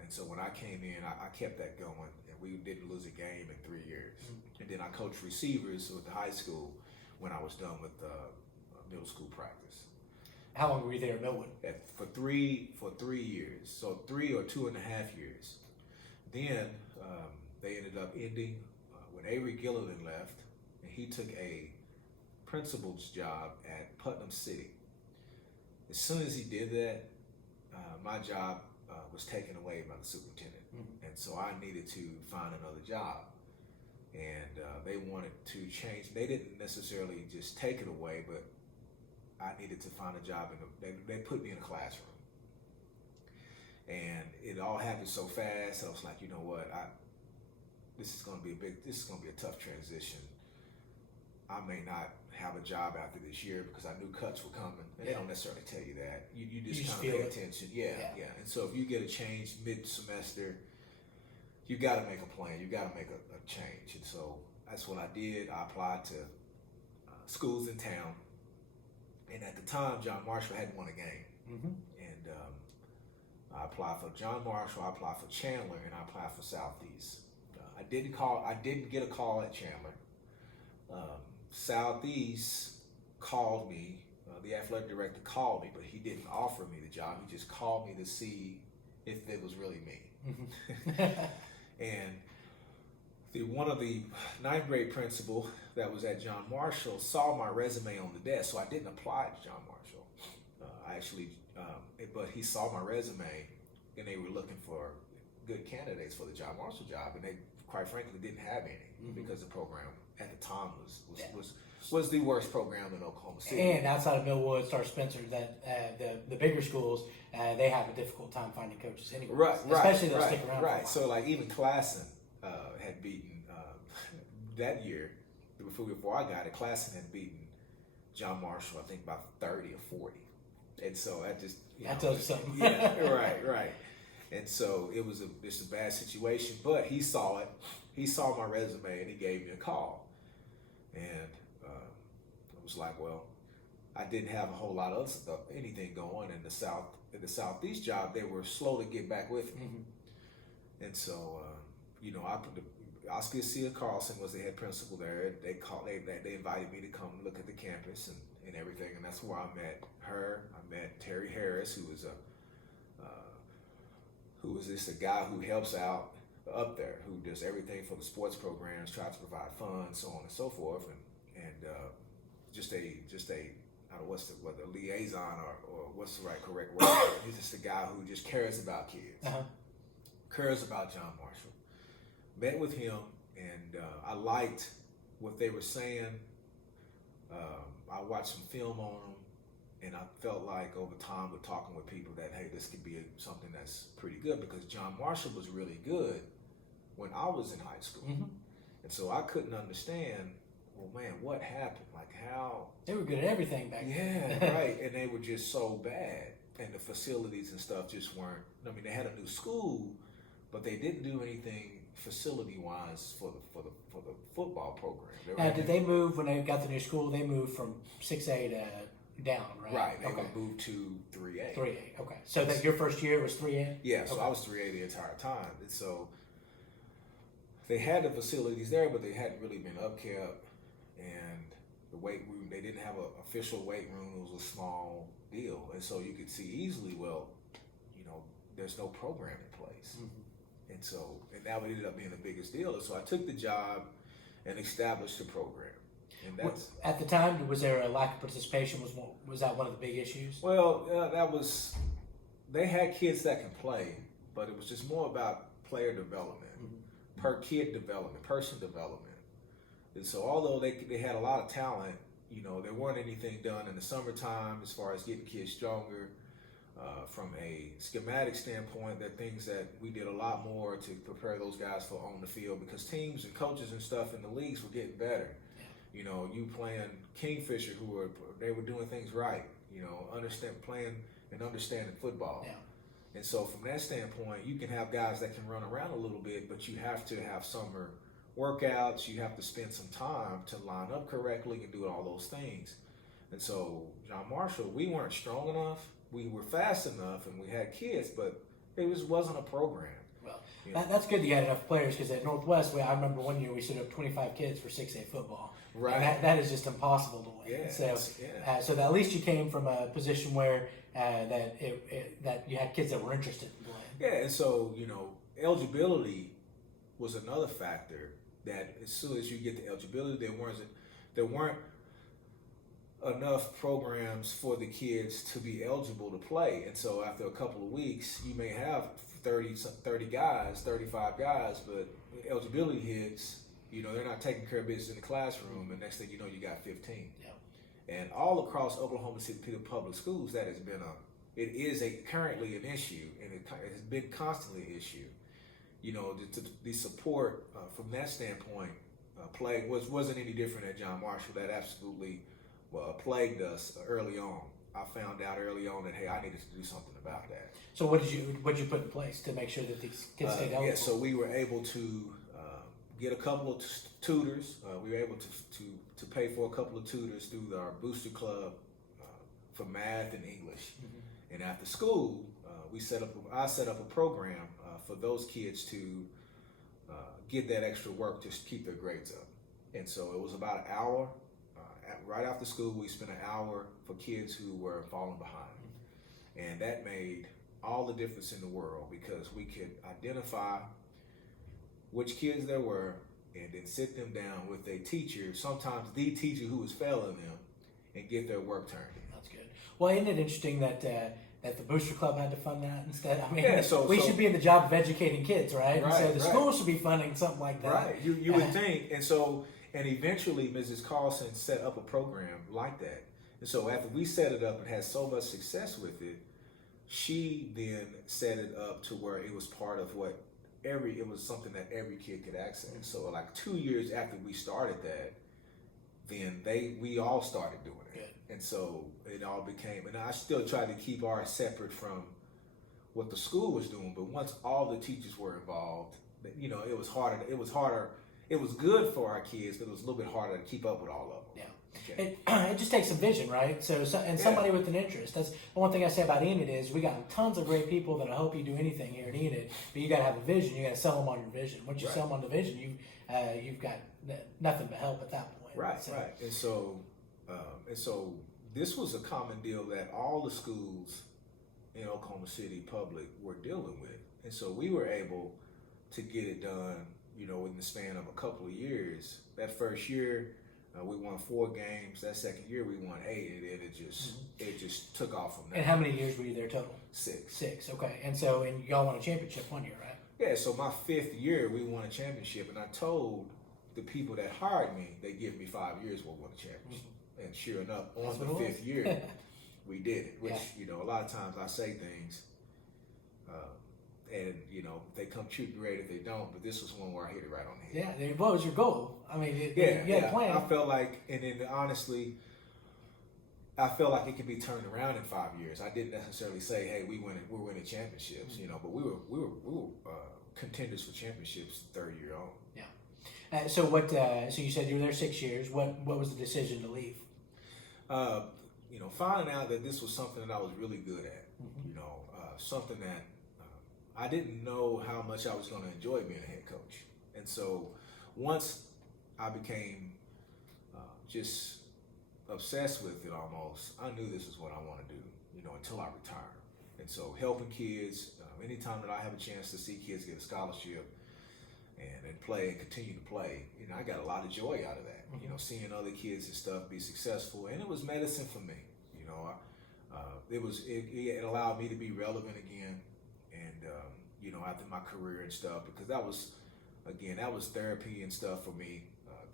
And so when I came in, I kept that going, and we didn't lose a game in 3 years. And then I coached receivers with the high school when I was done with middle school practice. How long were you there at Millwood? For 3 years, so 3 or 2.5 years. Then they ended up ending when Avery Gilliland left, and he took a principal's job at Putnam City. As soon as he did that, my job was taken away by the superintendent, and so I needed to find another job. And they wanted to change. They didn't necessarily just take it away, but I needed to find a job, they put me in a classroom. And it all happened so fast. I was like, you know what? This is going to be a tough transition I may not have a job after this year because I knew cuts were coming. And they don't necessarily tell you that. You just kind of pay attention. Yeah. And so if you get a change mid-semester, you got to make a plan. You got to make a change. And so that's what I did. I applied to schools in town. And at the time, John Marshall hadn't won a game. Mm-hmm. And I applied for John Marshall, I applied for Chandler, and I applied for Southeast. I didn't get a call at Chandler. Southeast called me. The athletic director called me, but he didn't offer me the job. He just called me to see if it was really me. Mm-hmm. And one of the ninth grade principal that was at John Marshall saw my resume on the desk, so I didn't apply to John Marshall. But he saw my resume, and they were looking for good candidates for the John Marshall job, and they, quite frankly, didn't have any because the program at the time was the worst program in Oklahoma City. And outside of Millwood, Star Spencer, that the bigger schools, they have a difficult time finding coaches anyway. Right, especially they'll stick around. Right. So like even Classen had beaten that year before I got it. Classen had beaten John Marshall, I think, by 30 or 40. And so that just that tells you something. Yeah, right. And so it was just a bad situation. But he saw it. He saw my resume and he gave me a call. And it was like, well, I didn't have a whole lot of anything going in the Southeast job. They were slow to get back with me. Mm-hmm. And so Oscar Seth Carlson was the head principal there. They invited me to come look at the campus and everything, and that's where I met her. I met Terry Harris, who was just a guy who helps out up there, who does everything for the sports programs, tries to provide funds, so on and so forth, and just a I don't know what's the liaison or what's the correct word. He's just a guy who just cares about kids, cares about John Marshall. Met with him, and I liked what they were saying. I watched some film on them, and I felt like over time with talking with people that, hey, this could be something that's pretty good, because John Marshall was really good when I was in high school. Mm-hmm. And so I couldn't understand, well, man, what happened? Like how... They were good at everything back then. Yeah, right. And they were just so bad. And the facilities and stuff just weren't... I mean, they had a new school, but they didn't do anything facility-wise for the football program. Now, did they move when they got the new school? They moved from 6A to down, right? Right. They moved to 3A. 3A. Okay. So that your first year was 3A. Yeah. So I was 3A the entire time, and so they had the facilities there, but they hadn't really been upkept, and the weight room, they didn't have an official weight room. It was a small deal, and so you could see easily, well, there's no program in place. Mm-hmm. And so, and that ended up being the biggest deal. And so I took the job and established the program. And that's at the time, was there a lack of participation? Was that one of the big issues? Well, they had kids that can play, but it was just more about player development, mm-hmm. per kid development, person development. And so although they had a lot of talent, there weren't anything done in the summertime as far as getting kids stronger. From a schematic standpoint, there are things that we did a lot more to prepare those guys for on the field, because teams and coaches and stuff in the leagues were getting better. Yeah. You playing Kingfisher, they were doing things right. Playing and understanding football. Yeah. And so from that standpoint, you can have guys that can run around a little bit, but you have to have summer workouts. You have to spend some time to line up correctly and do all those things. And so John Marshall, we weren't strong enough. We were fast enough, and we had kids, but it wasn't a program. Well, that's good you had enough players, because at Northwest, I remember one year we set up 25 kids for 6A football. Right. And that is just impossible to win. Yeah, so at least you came from a position where that you had kids that were interested in playing. Yeah, and so, eligibility was another factor, that as soon as you get the eligibility, there weren't enough programs for the kids to be eligible to play. And so after a couple of weeks, you may have 30 guys, 35 guys, but eligibility hits, they're not taking care of business in the classroom, and next thing you know, you got 15. Yeah. And all across Oklahoma City public schools, that has been currently an issue, and it has been constantly an issue. The support from that standpoint wasn't any different at John Marshall. That absolutely plagued us early on. I found out early on that, hey, I needed to do something about that. So what did you put in place to make sure that these kids stayed eligible? Yeah, so we were able to get a couple of tutors. We were able to pay for a couple of tutors through our booster club for math and English. Mm-hmm. And after school, I set up a program for those kids to get that extra work to keep their grades up. And so it was about an hour. Right after school, we spent an hour for kids who were falling behind. Mm-hmm. And that made all the difference in the world because we could identify which kids there were and then sit them down with a teacher, sometimes the teacher who was failing them, and get their work turned in. That's good. Well, isn't it interesting that the Booster Club had to fund that instead? I mean, yeah, we should be in the job of educating kids, right? Right, so the school should be funding something like that. Right, you would think. And eventually Mrs. Carlson set up a program like that. And so after we set it up and had so much success with it, she then set it up to where it was part of it was something that every kid could access. So like 2 years after we started that, then we all started doing it. Good. And so it all became, and I still tried to keep ours separate from what the school was doing, but once all the teachers were involved, it was harder. It was good for our kids, but it was a little bit harder to keep up with all of them. Yeah. Okay. It just takes some vision, right? Somebody with an interest. That's the one thing I say about Enid is we got tons of great people that'll help you do anything here at Enid, but you got to have a vision. You got to sell them on your vision. Once you sell them on the vision, you've got nothing but help at that point. Right. Right. And so this was a common deal that all the schools in Oklahoma City public were dealing with, and so we were able to get it done. In the span of a couple of years. That first year, we won 4 games. That second year, we won 8, and it just took off from there. And how many years were you there total? 6. 6. Okay. And y'all won a championship one year, right? Yeah. So my 5th year, we won a championship, and I told the people that hired me, they give me 5 years, we'll win a championship. Mm-hmm. And sure enough, on the 5th year, we did it. Which a lot of times I say things. And they come true, great. If they don't, but this was one where I hit it right on the head. Yeah, what was your goal? I mean, you had a plan. I felt like, and then honestly, I felt like it could be turned around in 5 years. I didn't necessarily say, "Hey, we're winning championships," but we were contenders for championships the 3rd year on. Yeah. So what? So you said you were there 6 years. What was the decision to leave? Finding out that this was something that I was really good at. Mm-hmm. Something that. I didn't know how much I was going to enjoy being a head coach. And so once I became just obsessed with it almost, I knew this is what I want to do, until I retire. And so helping kids, anytime that I have a chance to see kids get a scholarship and play and continue to play, I got a lot of joy out of that. Mm-hmm. Seeing other kids and stuff be successful. And it was medicine for me. It allowed me to be relevant again. And after my career and stuff, because that was therapy and stuff for me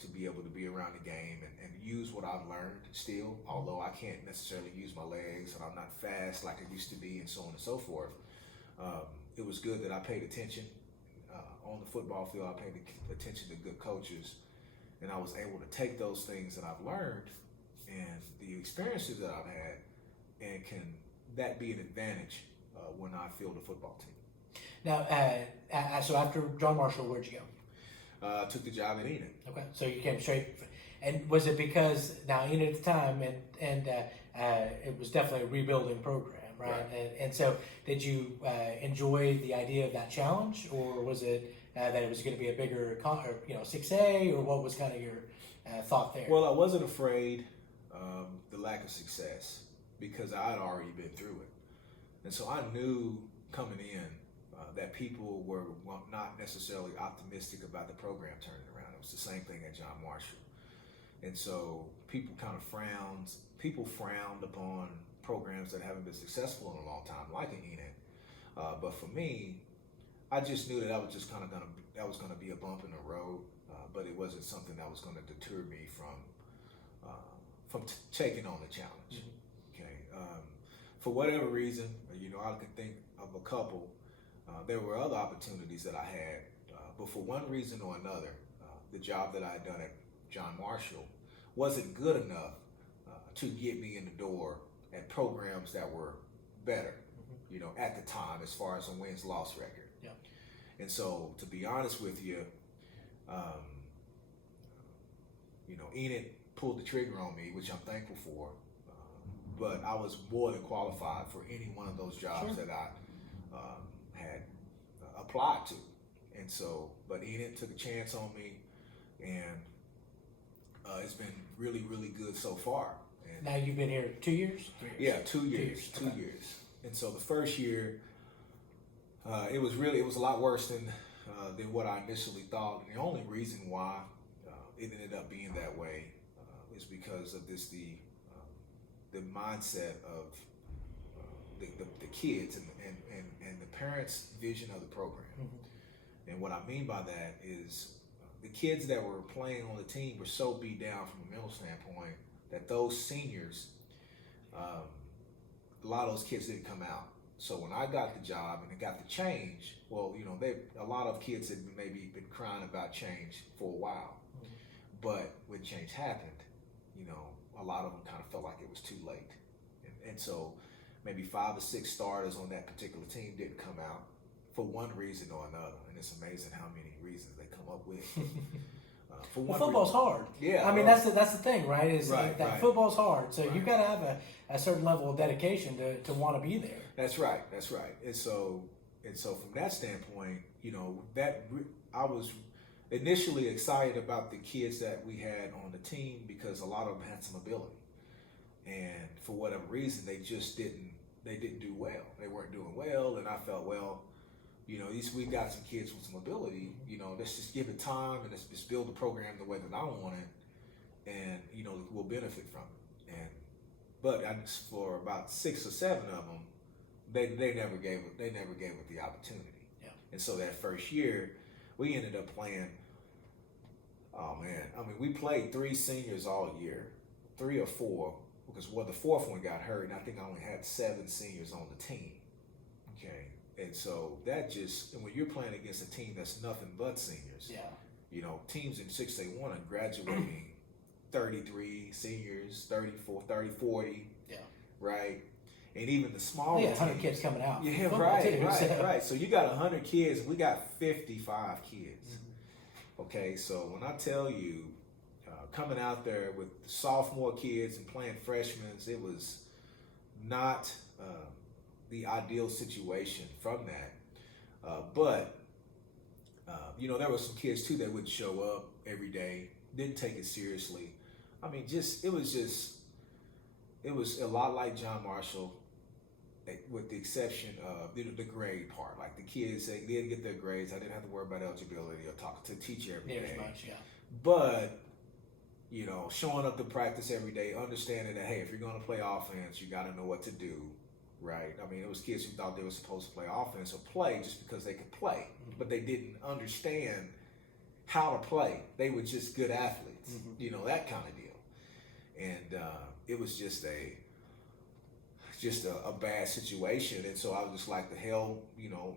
to be able to be around the game and use what I've learned still, although I can't necessarily use my legs and I'm not fast like I used to be and so on and so forth. It was good that I paid attention on the football field. I paid attention to good coaches, and I was able to take those things that I've learned and the experiences that I've had, and can that be an advantage when I field a football team. Now, so after John Marshall, where'd you go? Took the job at Enid. Okay, so you came straight. And was it because now Enid at the time, and it was definitely a rebuilding program, right? And so, did you enjoy the idea of that challenge, or was it that it was going to be a bigger, 6A, or what was kind of your thought there? Well, I wasn't afraid of the lack of success because I had already been through it, and so I knew coming in that people were not necessarily optimistic about the program turning around. It was the same thing at John Marshall. And so people frowned upon programs that haven't been successful in a long time, like an Enid. But for me, I just knew that that was going to be a bump in the road, but it wasn't something that was going to deter me from taking on the challenge. Mm-hmm. Okay. For whatever reason, I can think of a couple. There were other opportunities that I had, but for one reason or another, the job that I had done at John Marshall wasn't good enough to get me in the door at programs that were better, at the time as far as a wins-loss record. Yeah. And so, to be honest with you, Enid pulled the trigger on me, which I'm thankful for. But I was more than qualified for any one of those jobs that I had applied to. And so, but Enid took a chance on me, and it's been really, really good so far. And Now you've been here 2 years? 3 years? yeah, 2 years. 2 Okay. years. And so the first year, it was a lot worse than what I initially thought. And the only reason why it ended up being that way is because of the mindset of the kids and the parents' vision of the program. Mm-hmm. And what I mean by that is the kids that were playing on the team were so beat down from a mental standpoint that those seniors, a lot of those kids didn't come out. So when I got the job and it got the change, well, a lot of kids had maybe been crying about change for a while. Mm-hmm. But when change happened, a lot of them kind of felt like it was too late. And so maybe 5 or 6 starters on that particular team didn't come out for one reason or another. And it's amazing how many reasons they come up with. Well, football's hard. Yeah. I mean, that's the thing, right? Is Right, that right. football's hard. So Right. you've got to have a certain level of dedication to want to be there. That's right. And so from that standpoint, I was initially excited about the kids that we had on the team because a lot of them had some ability, and for whatever reason, they didn't do well. They weren't doing well, and I felt, well, we got some kids with some ability. Let's just give it time and let's just build the program the way that I want it, and we'll benefit from it. But for about 6 or 7 of them, they never gave it the opportunity. Yeah. And so that first year, we ended up playing. Oh man, we played 3 seniors all year, 3 or 4, because the 4th one got hurt, and I think I only had 7 seniors on the team. Okay, and so and when you're playing against a team that's nothing but seniors, teams in 6A1 are graduating 33 seniors, 34, 30, 40, right? And even the smaller 100 teams, kids coming out. yeah, Football right, too, so. right. So you got 100 kids, we got 55 kids. Mm-hmm. Okay, so when I tell you, coming out there with sophomore kids and playing freshmen, it was not the ideal situation from that. But there were some kids too that wouldn't show up every day, didn't take it seriously. It was a lot like John Marshall, with the exception of the grade part. Like the kids, they didn't get their grades. I didn't have to worry about eligibility or talk to the teacher every day. As much, yeah. But, showing up to practice every day, understanding that, hey, if you're going to play offense, you got to know what to do, right? It was kids who thought they were supposed to play offense or play just because they could play, but they didn't understand how to play. They were just good athletes, that kind of deal. And it was just a bad situation. And so I was just like, the hell,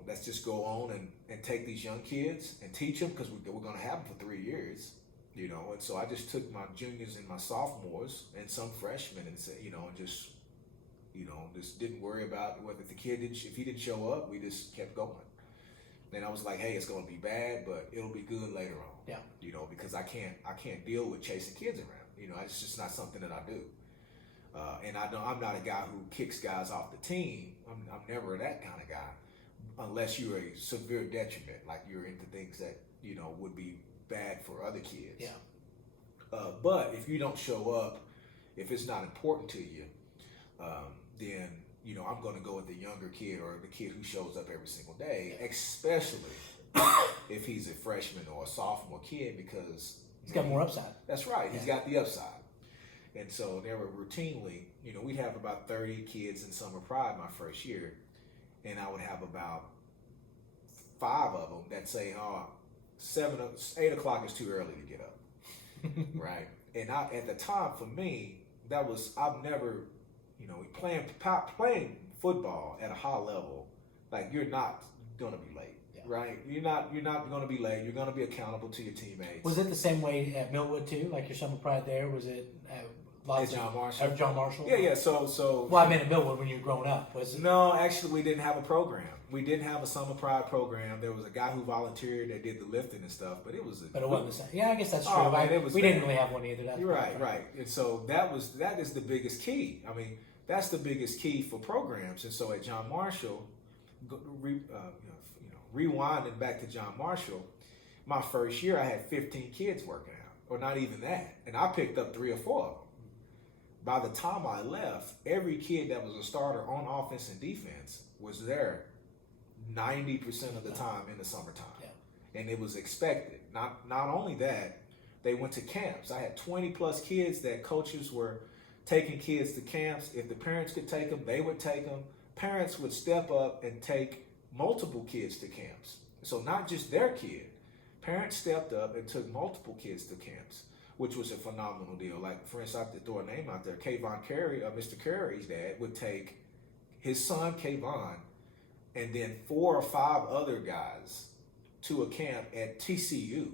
let's just go on and take these young kids and teach them, because we're going to have them for 3 years, and so I just took my juniors and my sophomores and some freshmen and said, just didn't worry about whether if he didn't show up, we just kept going. And I was like, hey, it's going to be bad, but it'll be good later on. Yeah. Because I can't deal with chasing kids around. It's just not something that I do. And I'm not a guy who kicks guys off the team. I'm never that kind of guy, unless you're a severe detriment, like you're into things that would be bad for other kids. Yeah. But if you don't show up, if it's not important to you, then I'm going to go with the younger kid or the kid who shows up every single day, especially if he's a freshman or a sophomore kid, because He's got more upside. That's right. Yeah. He's got the upside. And so they were routinely, we'd have about 30 kids in Summer Pride my first year, and I would have about 5 of them that say, 8 o'clock is too early to get up, right? And at the time, for me, I've never, playing football at a high level, like, you're not going to be late. Yeah. right? You're not going to be late. You're going to be accountable to your teammates. Was it the same way at Millwood too? Like your summer pride there? Was it lots John of Marshall? John Marshall? Yeah. So. Well, I meant at Millwood when you were growing up. Was it? No, actually, we didn't have a program. We didn't have a summer pride program. There was a guy who volunteered that did the lifting and stuff, but it was. But it wasn't the same. Yeah, I guess that's true. Oh, man, we didn't really have one either. That's You're right. And so that is the biggest key. I mean, that's the biggest key for programs. And so at John Marshall, rewinding back to John Marshall, my first year I had 15 kids working out, or not even that, and I picked up 3 or 4 of them. By the time I left, every kid that was a starter on offense and defense was there 90% of the time in the summertime. Yeah. And it was expected. Not only that, they went to camps. I had 20 plus kids that coaches were taking kids to camps. If the parents could take them, they would take them. Parents would step up and take multiple kids to camps. So not just their kid. Parents stepped up and took multiple kids to camps, which was a phenomenal deal. Like, for instance, I have to throw a name out there. Kayvon Carey, Mr. Carey's dad, would take his son, Kayvon, and then 4 or 5 other guys to a camp at TCU,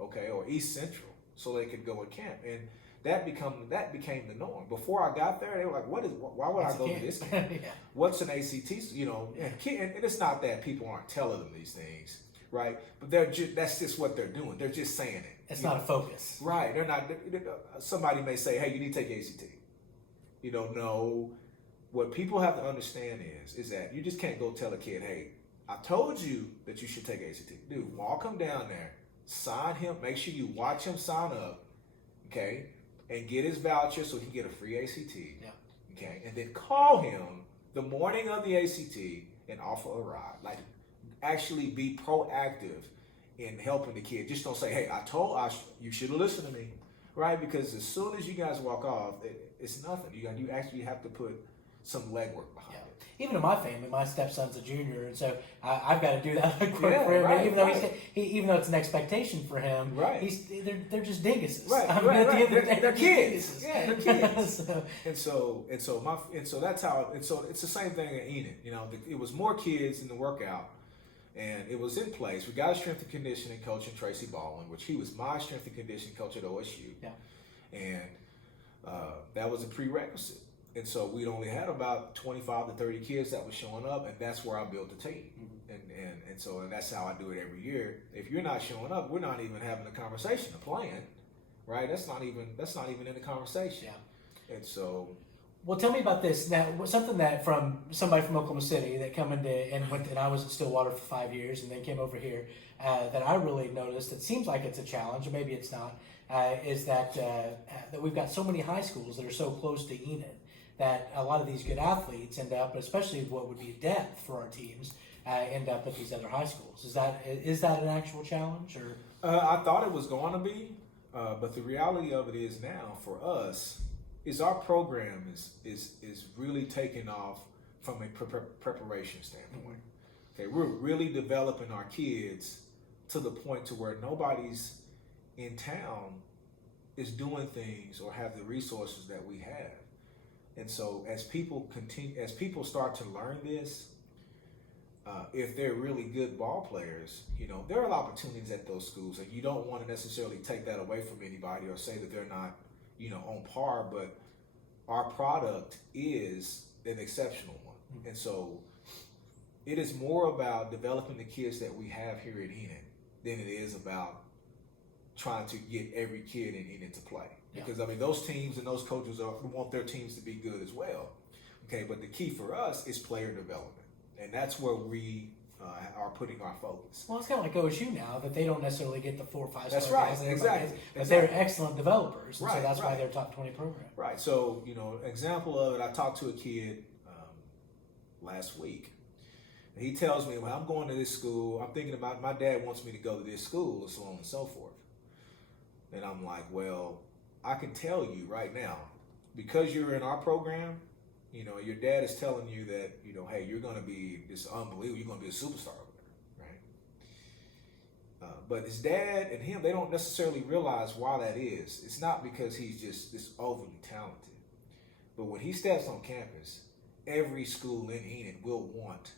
okay, or East Central, so they could go at camp. And that became the norm. Before I got there, they were like, why would I go to this camp? Yeah. What's an ACT? And it's not that people aren't telling them these things, right? But that's just what they're doing. They're just saying it. It's not a focus. Right. They're not. Somebody may say, hey, you need to take ACT. No. What people have to understand is that you just can't go tell a kid, hey, I told you that you should take ACT. Dude, walk him down there, sign him, make sure you watch him sign up, okay, and get his voucher so he can get a free ACT, okay, and then call him the morning of the ACT and offer a ride. Like, actually be proactive in helping the kid. Just don't say, hey, you should have listened to me, right? Because as soon as you guys walk off, it's nothing. You actually have to put some legwork behind it. Even in my family, my stepson's a junior, and so I've got to do that for him. Right, even though even though it's an expectation for him, right? They're just dinguses. Right, I mean, at the end of the day, they're kids. Yeah, they're kids. so that's how. And so it's the same thing at Enid. It was more kids in the workout, and it was in place. We got a strength and conditioning coach in Tracy Baldwin, which he was my strength and conditioning coach at OSU. Yeah, and that was a prerequisite. And so we'd only had about 25 to 30 kids that were showing up, and that's where I built the team. And that's how I do it every year. If you're not showing up, we're not even having a conversation of playing, right? That's not even in the conversation. Yeah. And so, well, tell me about this. Now, something that from somebody from Oklahoma City that come into and I was at Stillwater for 5 years and then came over here that I really noticed. It seems like it's a challenge, or maybe it's not. Is that we've got so many high schools that are so close to Enid, that a lot of these good athletes end up, especially what would be depth for our teams, end up at these other high schools. Is that an actual challenge, or? I thought it was going to be, but the reality of it is now for us is our program is really taking off from a preparation standpoint. Okay, we're really developing our kids to the point to where nobody's in town is doing things or have the resources that we have. And so as people start to learn this, if they're really good ball players, there are opportunities at those schools, and you don't want to necessarily take that away from anybody or say that they're not, on par, but our product is an exceptional one. Mm-hmm. And so it is more about developing the kids that we have here at Enid than it is about trying to get every kid in Enid to play. Because, those teams and those coaches want their teams to be good as well. Okay, but the key for us is player development. And that's where we are putting our focus. Well, it's kind of like OSU now, that they don't necessarily get the 4 or 5 that's star right, guys. Exactly. But they're excellent developers. And right, so that's why they're top 20 program. Right. So, example of it, I talked to a kid last week. And he tells me, well, I'm going to this school. I'm thinking about, my dad wants me to go to this school, and so on and so forth. And I'm like, well, I can tell you right now, because you're in our program, your dad is telling you that, hey, you're going to be this unbelievable, you're going to be a superstar over there, right? But his dad and him, they don't necessarily realize why that is. It's not because he's just this overly talented. But when he steps on campus, every school in Enid will want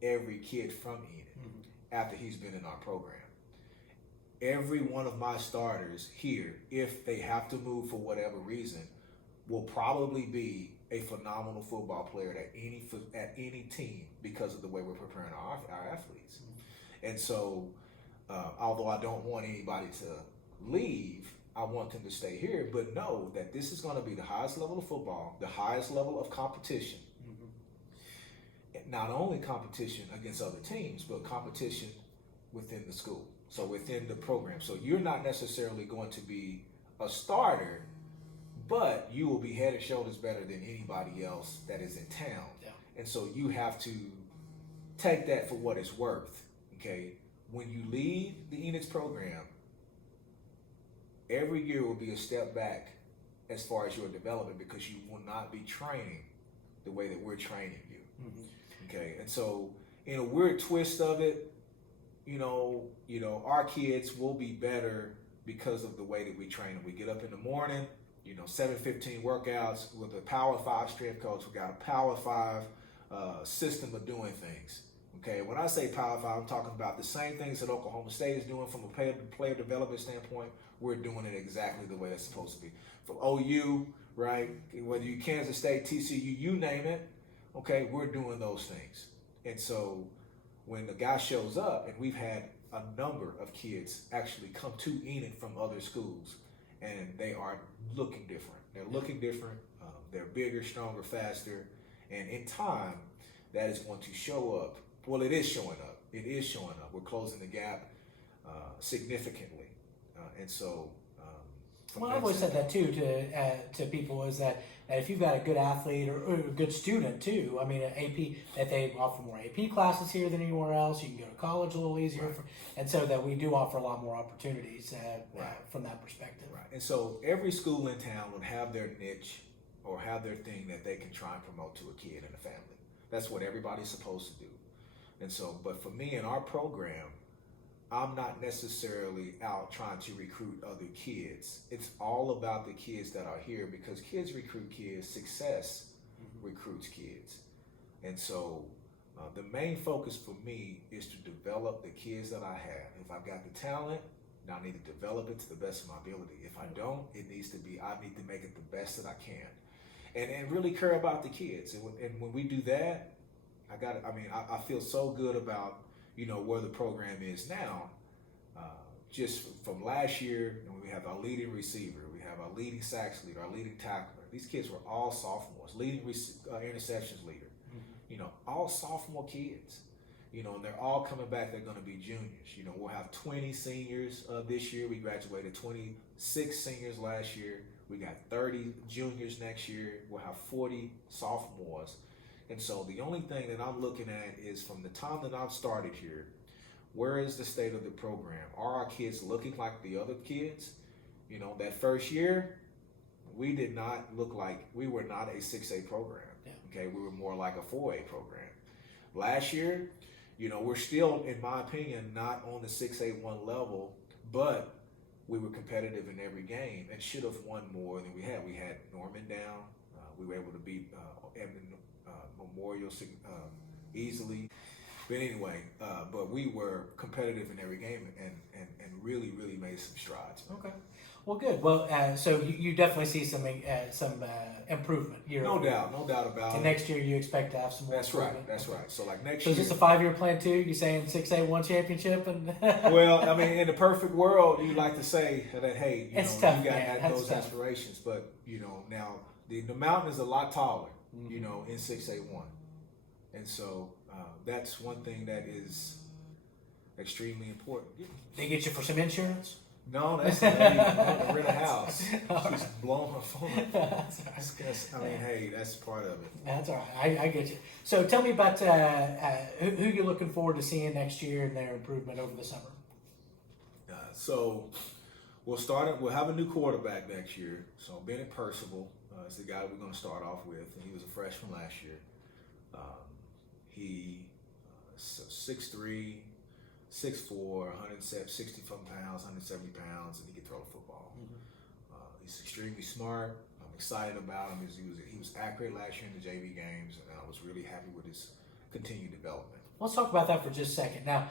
every kid from Enid. Mm-hmm. after he's been in our program. Every one of my starters here, if they have to move for whatever reason, will probably be a phenomenal football player at any team because of the way we're preparing our athletes. And so, although I don't want anybody to leave, I want them to stay here, but know that this is going to be the highest level of football, the highest level of competition. Not only competition against other teams, but competition within the school, so within the program. So you're not necessarily going to be a starter, but you will be head and shoulders better than anybody else that is in town. Yeah. And so you have to take that for what it's worth, okay? When you leave the Enid's program, every year will be a step back as far as your development because you will not be training the way that we're training you. Okay, and so in a weird twist of it, our kids will be better because of the way that we train them. We get up in the morning, 7:15 workouts with a Power 5 strength coach. We got a Power 5 system of doing things. Okay, when I say Power 5, I'm talking about the same things that Oklahoma State is doing from a player development standpoint. We're doing it exactly the way it's supposed to be. From OU, right? Whether you Kansas State, TCU, you name it. Okay, we're doing those things. And so when the guy shows up, and we've had a number of kids actually come to Enid from other schools, and they are looking different. They're looking different. They're bigger, stronger, faster. And in time, that is going to show up. Well, it is showing up. It is showing up. We're closing the gap significantly. And so... Well, I've always said that too to people is that if you've got a good athlete or a good student too, I mean, an AP, that they offer more AP classes here than anywhere else. You can go to college a little easier. Right. And so that we do offer a lot more opportunities from that perspective. Right. And so every school in town would have their niche or have their thing that they can try and promote to a kid and a family. That's what everybody's supposed to do. And so, but for me in our program, I'm not necessarily out trying to recruit other kids. It's all about the kids that are here because kids recruit kids, success recruits kids. And so the main focus for me is to develop the kids that I have. If I've got the talent, now I need to develop it to the best of my ability. If I don't, I need to make it the best that I can. And really care about the kids. And when we do that, I feel so good about where the program is now, just from last year, and we have our leading receiver, we have our leading sacks leader, our leading tackler. These kids were all sophomores, leading interceptions leader, all sophomore kids, and they're all coming back. They're going to be juniors. We'll have 20 seniors this year. We graduated 26 seniors last year. We got 30 juniors next year. We'll have 40 sophomores. And so the only thing that I'm looking at is from the time that I've started here, where is the state of the program? Are our kids looking like the other kids? That first year, we did not look like, we were not a 6A program. Yeah. Okay, we were more like a 4A program. Last year, we're still, in my opinion, not on the 6A1 level, but we were competitive in every game and should have won more than we had. We had Norman down. We were able to beat Memorial easily. But anyway, but we were competitive in every game and really, really made some strides. Okay. Well, good. Well, so you definitely see some improvement year No over year. doubt, no doubt about And it. next year you expect to have some more. That's right, improvement. that's right. So like next So year. is this a 5-year plan too? You saying 6A 1 championship and? Well, I mean, in the perfect world, you like to say that, hey, It's you tough, got man. That's those tough. aspirations, but now the mountain is a lot taller, in 6A1, and so that's one thing that is extremely important. They get you for some insurance? No, that's the lady wanting to rent a house. All She's right. blowing her phone. That's all right. Hey, that's part of it. That's all right. I get you. So tell me about who you're looking forward to seeing next year and their improvement over the summer. So we'll have a new quarterback next year. So Bennett Percival is the guy we're going to start off with, and he was a freshman last year. He 6'3", 6'4", 160 pounds, 170 pounds, and he can throw the football. He's extremely smart. I'm excited about him. He was accurate last year in the JV games, and I was really happy with his continued development. Let's talk about that for just a second. Now,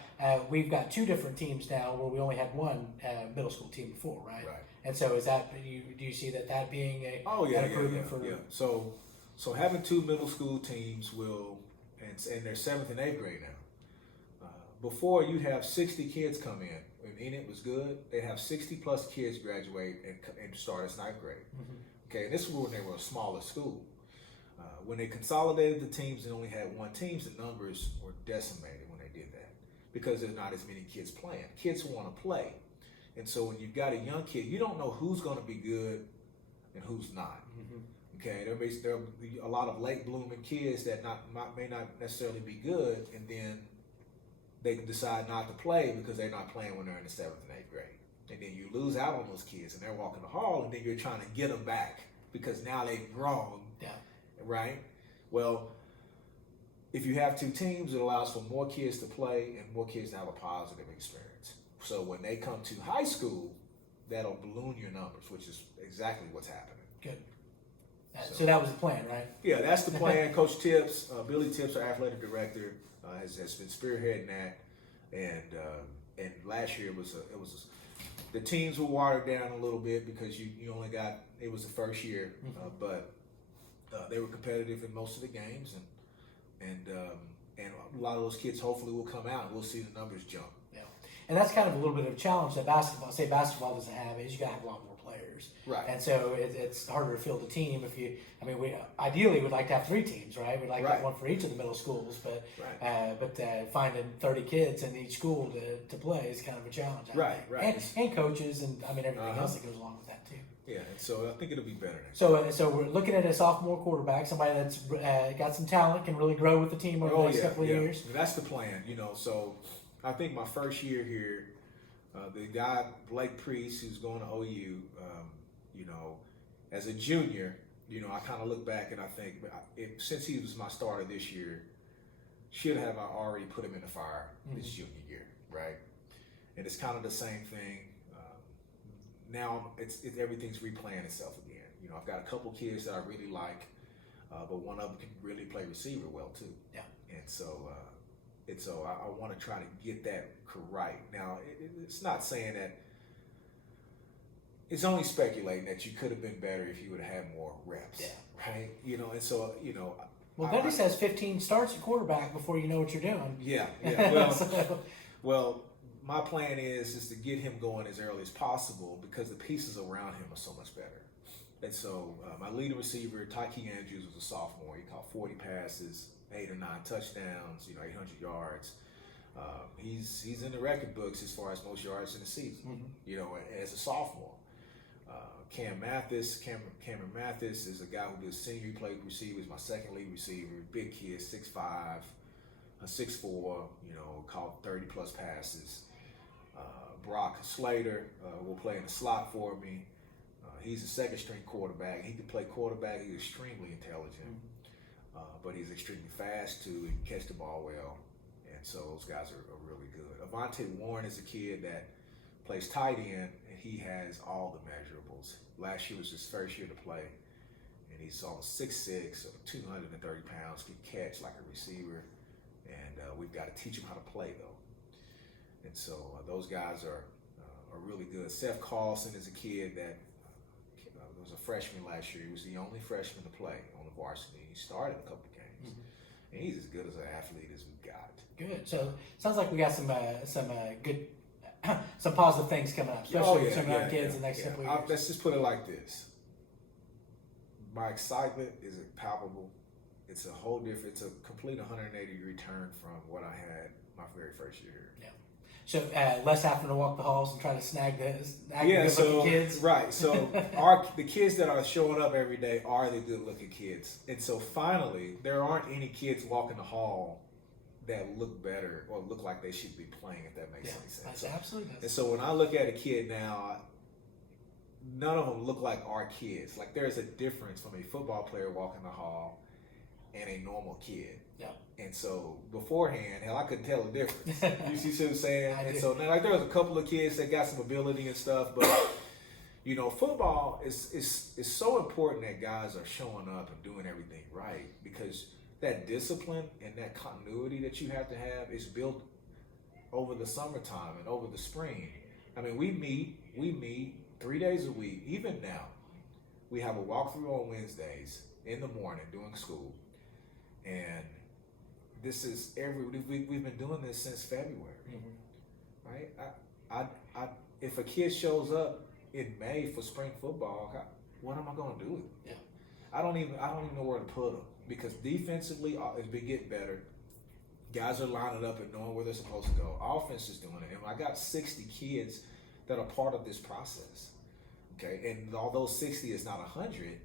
we've got two different teams now where we only had one middle school team before, right? Right. And so is that, do you see that being an improvement for? Yeah. So having two middle school teams will, and they're 7th and 8th grade now. Before you'd have 60 kids come in. When Enid was good, they'd have 60 plus kids graduate and start as 9th grade. Mm-hmm. Okay, and this was when they were a smaller school. When they consolidated the teams and only had one team, the numbers were decimated when they did that because there's not as many kids playing. Kids want to play. And so when you've got a young kid, you don't know who's going to be good and who's not. Mm-hmm. Okay, there'll be a lot of late blooming kids that may not necessarily be good, and then they decide not to play because they're not playing when they're in the 7th and 8th grade. And then you lose out on those kids, and they're walking the hall, and then you're trying to get them back because now they've grown. Yeah. Right? Well, if you have two teams, it allows for more kids to play and more kids to have a positive experience. So when they come to high school, that'll balloon your numbers, which is exactly what's happening. Good. So that was the plan, right? Yeah, that's the plan. Coach Tips, Billy Tips, our athletic director, has been spearheading that. And last year the teams were watered down a little bit because you only got, it was the first year, but they were competitive in most of the games, and a lot of those kids hopefully will come out and we'll see the numbers jump. Yeah, and that's kind of a little bit of a challenge that basketball doesn't have is you got to have a lot more players, right? And so it's harder to field a team if you. I mean, we ideally would like to have 3 teams, right? We'd like to have one for each of the middle schools, but finding 30 kids in each school to play is kind of a challenge. Right. And coaches and I mean everything else that goes along with that too. Yeah, and so I think it'll be better next year. So we're looking at a sophomore quarterback, somebody that's got some talent, can really grow with the team over the next couple of years. That's the plan, So I think my first year here, the guy Blake Priest, who's going to OU, as a junior, I kind of look back and I think, since he was my starter this year, should have I already put him in the fire this junior year, right? And it's kind of the same thing. Now everything's replaying itself again. I've got a couple kids that I really like, but one of them can really play receiver well too. Yeah. And so I want to try to get that right. Now it's not saying that. It's only speculating that you could have been better if you would have had more reps. Yeah. Right. And so Well, Gundy says 15 starts at quarterback before you know what you're doing. Yeah. Well, my plan is to get him going as early as possible because the pieces around him are so much better. And so my leading receiver, Tyke Andrews, was a sophomore. He caught 40 passes, 8 or 9 touchdowns, 800 yards. He's in the record books as far as most yards in the season, as a sophomore. Cameron Mathis is a guy who did senior played receiver. He's my second lead receiver. Big kid, 6'5", 6'4", caught 30 plus passes. Brock Slater will play in the slot for me. He's a second string quarterback. He can play quarterback. He's extremely intelligent, but he's extremely fast too. He can catch the ball well, and so those guys are really good. Avonte Warren is a kid that plays tight end, and he has all the measurables. Last year was his first year to play, and he's almost 6'6", 230 pounds, can catch like a receiver, and we've got to teach him how to play though. And so those guys are really good. Seth Carlson is a kid that was a freshman last year. He was the only freshman to play on the varsity. He started a couple games, and he's as good as an athlete as we've got. Good. So sounds like we got some good, some positive things coming up, especially with some young kids in the next couple of years. Let's just put it like this: my excitement is palpable. It's a whole different. It's a complete 180-degree turn from what I had my very first year. Yeah. So less having to walk the halls and try to snag the good-looking kids. Right. So the kids that are showing up every day are the good-looking kids. And so finally, there aren't any kids walking the hall that look better or look like they should be playing, if that makes any sense. That's absolutely. And so when I look at a kid now, none of them look like our kids. Like there's a difference from a football player walking the hall and a normal kid. Yeah. And so beforehand, hell, I couldn't tell the difference. You see what I'm saying? I so now, like, there was a couple of kids that got some ability and stuff, but football is so important that guys are showing up and doing everything right, because that discipline and that continuity that you have to have is built over the summertime and over the spring. I mean, we meet 3 days a week. Even now, we have a walkthrough on Wednesdays in the morning during school, and this is we've been doing this since February, right? If a kid shows up in May for spring football, what am I going to do with him? Yeah. I don't even know where to put them, because defensively, as we get better, guys are lining up and knowing where they're supposed to go. Offense is doing it, and I got 60 kids that are part of this process. Okay, and although 60 is not 100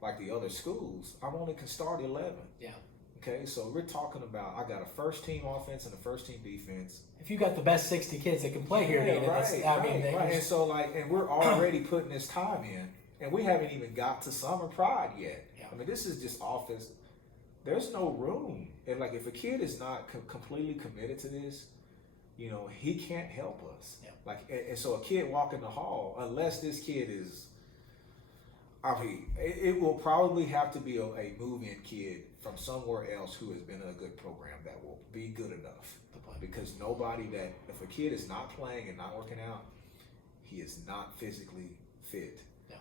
like the other schools, I only can start 11. Yeah. Okay, so we're talking about, I got a first team offense and a first team defense. If you got the best 60 kids that can play here, Enid, right. And so and we're already putting this time in, and we haven't even got to summer pride yet. Yeah. I mean, this is just offense. There's no room, and like if a kid is not completely committed to this, he can't help us. Yeah. Like, and so a kid walking the hall, unless this kid is, it will probably have to be a move-in kid from somewhere else who has been in a good program that will be good enough. Because if a kid is not playing and not working out, he is not physically fit. Yeah.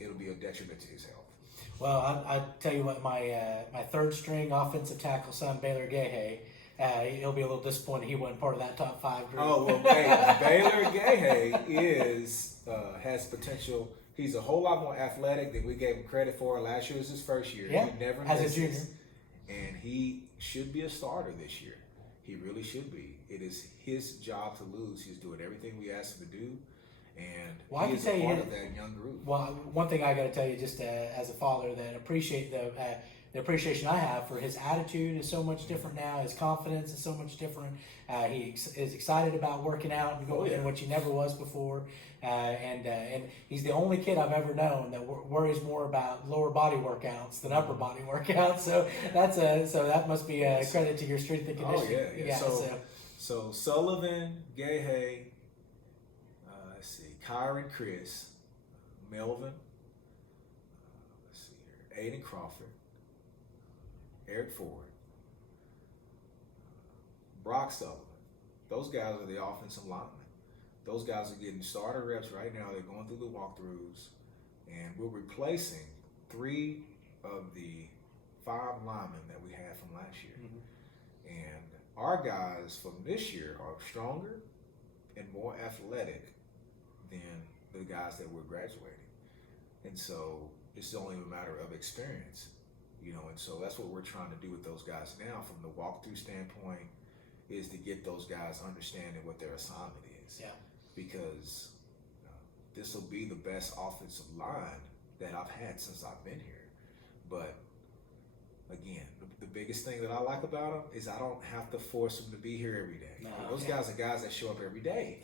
It'll be a detriment to his health. Well, I tell you what, my third string offensive tackle son, Baylor Gahay, he'll be a little disappointed he wasn't part of that top 5 group. Oh, well, Baylor Gahay has potential. He's a whole lot more athletic than we gave him credit for. Last year was his first year. Yeah, He never as a misses. junior. And he should be a starter this year. He really should be. It is his job to lose. He's doing everything we asked him to do. And he is a part of that young group. Well, one thing I got to tell you, just as a father, that appreciate the appreciation I have for his attitude is so much different now. His confidence is so much different. He is excited about working out and going in, which he never was before. And he's the only kid I've ever known that worries more about lower body workouts than upper body workouts. So that must be a credit to your strength and conditioning. Oh yeah. So Sullivan, Gahay, let's see, Kyron, Chris, Melvin, let's see here, Aiden Crawford, Eric Ford, Brock Sullivan. Those guys are the offensive linemen. Those guys are getting starter reps right now. They're going through the walkthroughs, and we're replacing 3 of the 5 linemen that we had from last year. And our guys from this year are stronger and more athletic than the guys that we're graduating. And so it's only a matter of experience, and so that's what we're trying to do with those guys now from the walkthrough standpoint, is to get those guys understanding what their assignment is. Yeah. Because this will be the best offensive line that I've had since I've been here. But again, the biggest thing that I like about them is I don't have to force them to be here every day. Those guys are guys that show up every day,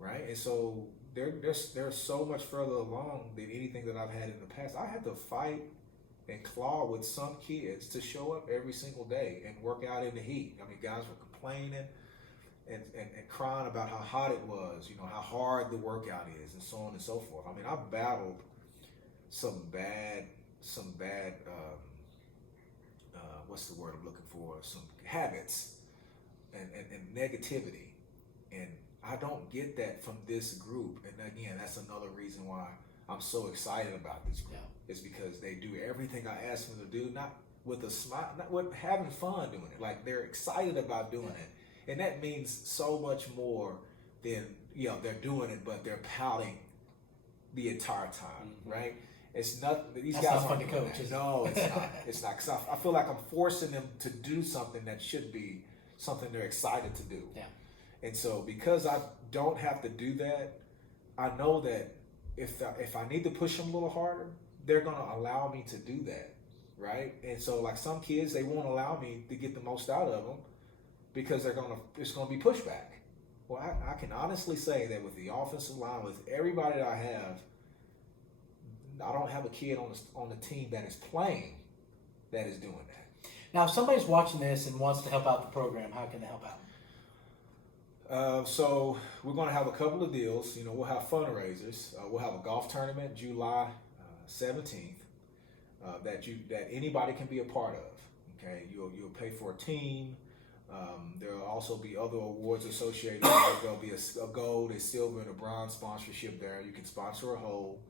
right? And so they're so much further along than anything that I've had in the past. I had to fight and claw with some kids to show up every single day and work out in the heat. I mean, guys were complaining and crying about how hot it was, how hard the workout is, and so on and so forth. I mean, I battled some bad what's the word I'm looking for? Some habits and negativity. And I don't get that from this group. And again, that's another reason why I'm so excited about this group. It's because they do everything I ask them to do, not with a smile, not with having fun doing it. Like, they're excited about doing it. And that means so much more than, they're doing it, but they're pouting the entire time, right? It's not, these That's guys not aren't fun to doing coach, that. is it? No, it's not. It's not. Because I feel like I'm forcing them to do something that should be something they're excited to do. Yeah. And so because I don't have to do that, I know that if I need to push them a little harder, they're going to allow me to do that, right? And so, like, some kids, they won't allow me to get the most out of them because it's going to be pushback. Well, I can honestly say that with the offensive line, with everybody that I have, I don't have a kid on the team that is playing that is doing that. Now, if somebody's watching this and wants to help out the program, how can they help out? So we're going to have a couple of deals. We'll have fundraisers. We'll have a golf tournament July 17th that anybody can be a part of. Okay, you'll pay for a team. There will also be other awards associated with it. There'll be a gold, a silver, and a bronze sponsorship there. You can sponsor a whole.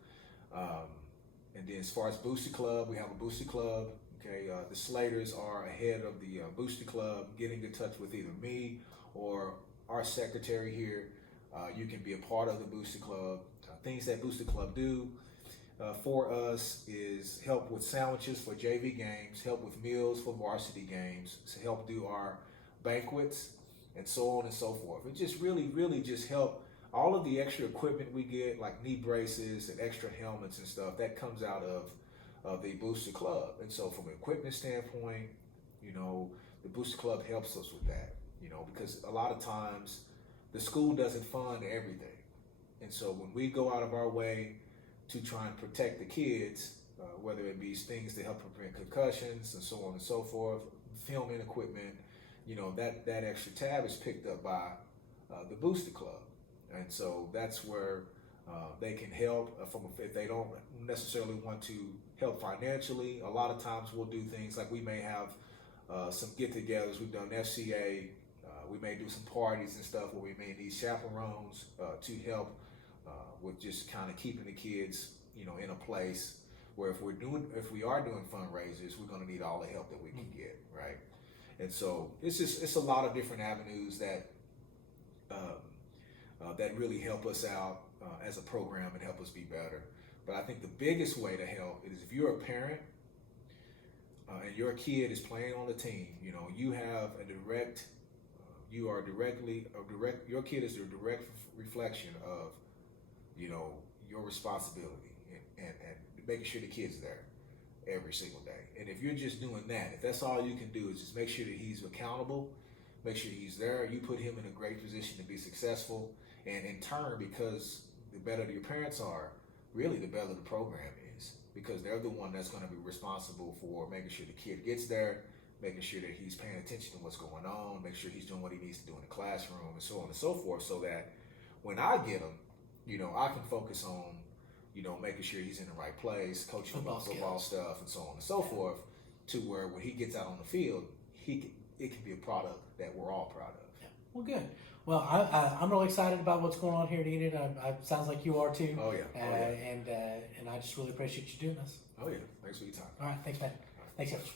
And then as far as Booster Club, we have a Booster Club. Okay, the Slaters are ahead of the Booster Club. Getting in touch with either me or our secretary here. You can be a part of the Booster Club. Things that Booster Club do for us is help with sandwiches for JV games, help with meals for varsity games, to help do our banquets, and so on and so forth. It just really just help all of the extra equipment we get, like knee braces and extra helmets and stuff, that comes out of the Booster Club. And so from an equipment standpoint, the Booster Club helps us with that, because a lot of times the school doesn't fund everything. And so when we go out of our way to try and protect the kids, whether it be things to help prevent concussions and so on and so forth, filming equipment, that extra tab is picked up by the Booster Club. And so that's where they can help if they don't necessarily want to help financially. A lot of times we'll do things like we may have some get-togethers. We've done FCA. We may do some parties and stuff where we may need chaperones to help with just kind of keeping the kids, in a place where if we are doing fundraisers, we're going to need all the help that we can get, right? And so it's a lot of different avenues that that really help us out as a program and help us be better. But I think the biggest way to help is if you're a parent and your kid is playing on the team, you have your kid is a direct reflection of, your responsibility and making sure the kid's there every single day. And if you're just doing that, if that's all you can do is just make sure that he's accountable, make sure he's there, you put him in a great position to be successful. And in turn, because the better your parents are, really the better the program is, because they're the one that's going to be responsible for making sure the kid gets there, making sure that he's paying attention to what's going on, make sure he's doing what he needs to do in the classroom, and so on and so forth, so that when I get him, I can focus on, making sure he's in the right place, coaching football stuff, and so on and so forth, to where when he gets out on the field, it can be a product that we're all proud of. Yeah. Well, good. Well, I'm really excited about what's going on here at Enid. Sounds like you are too. Oh yeah. And I just really appreciate you doing this. Oh yeah. Thanks for your time. All right. Thanks, man. Thanks, Coach.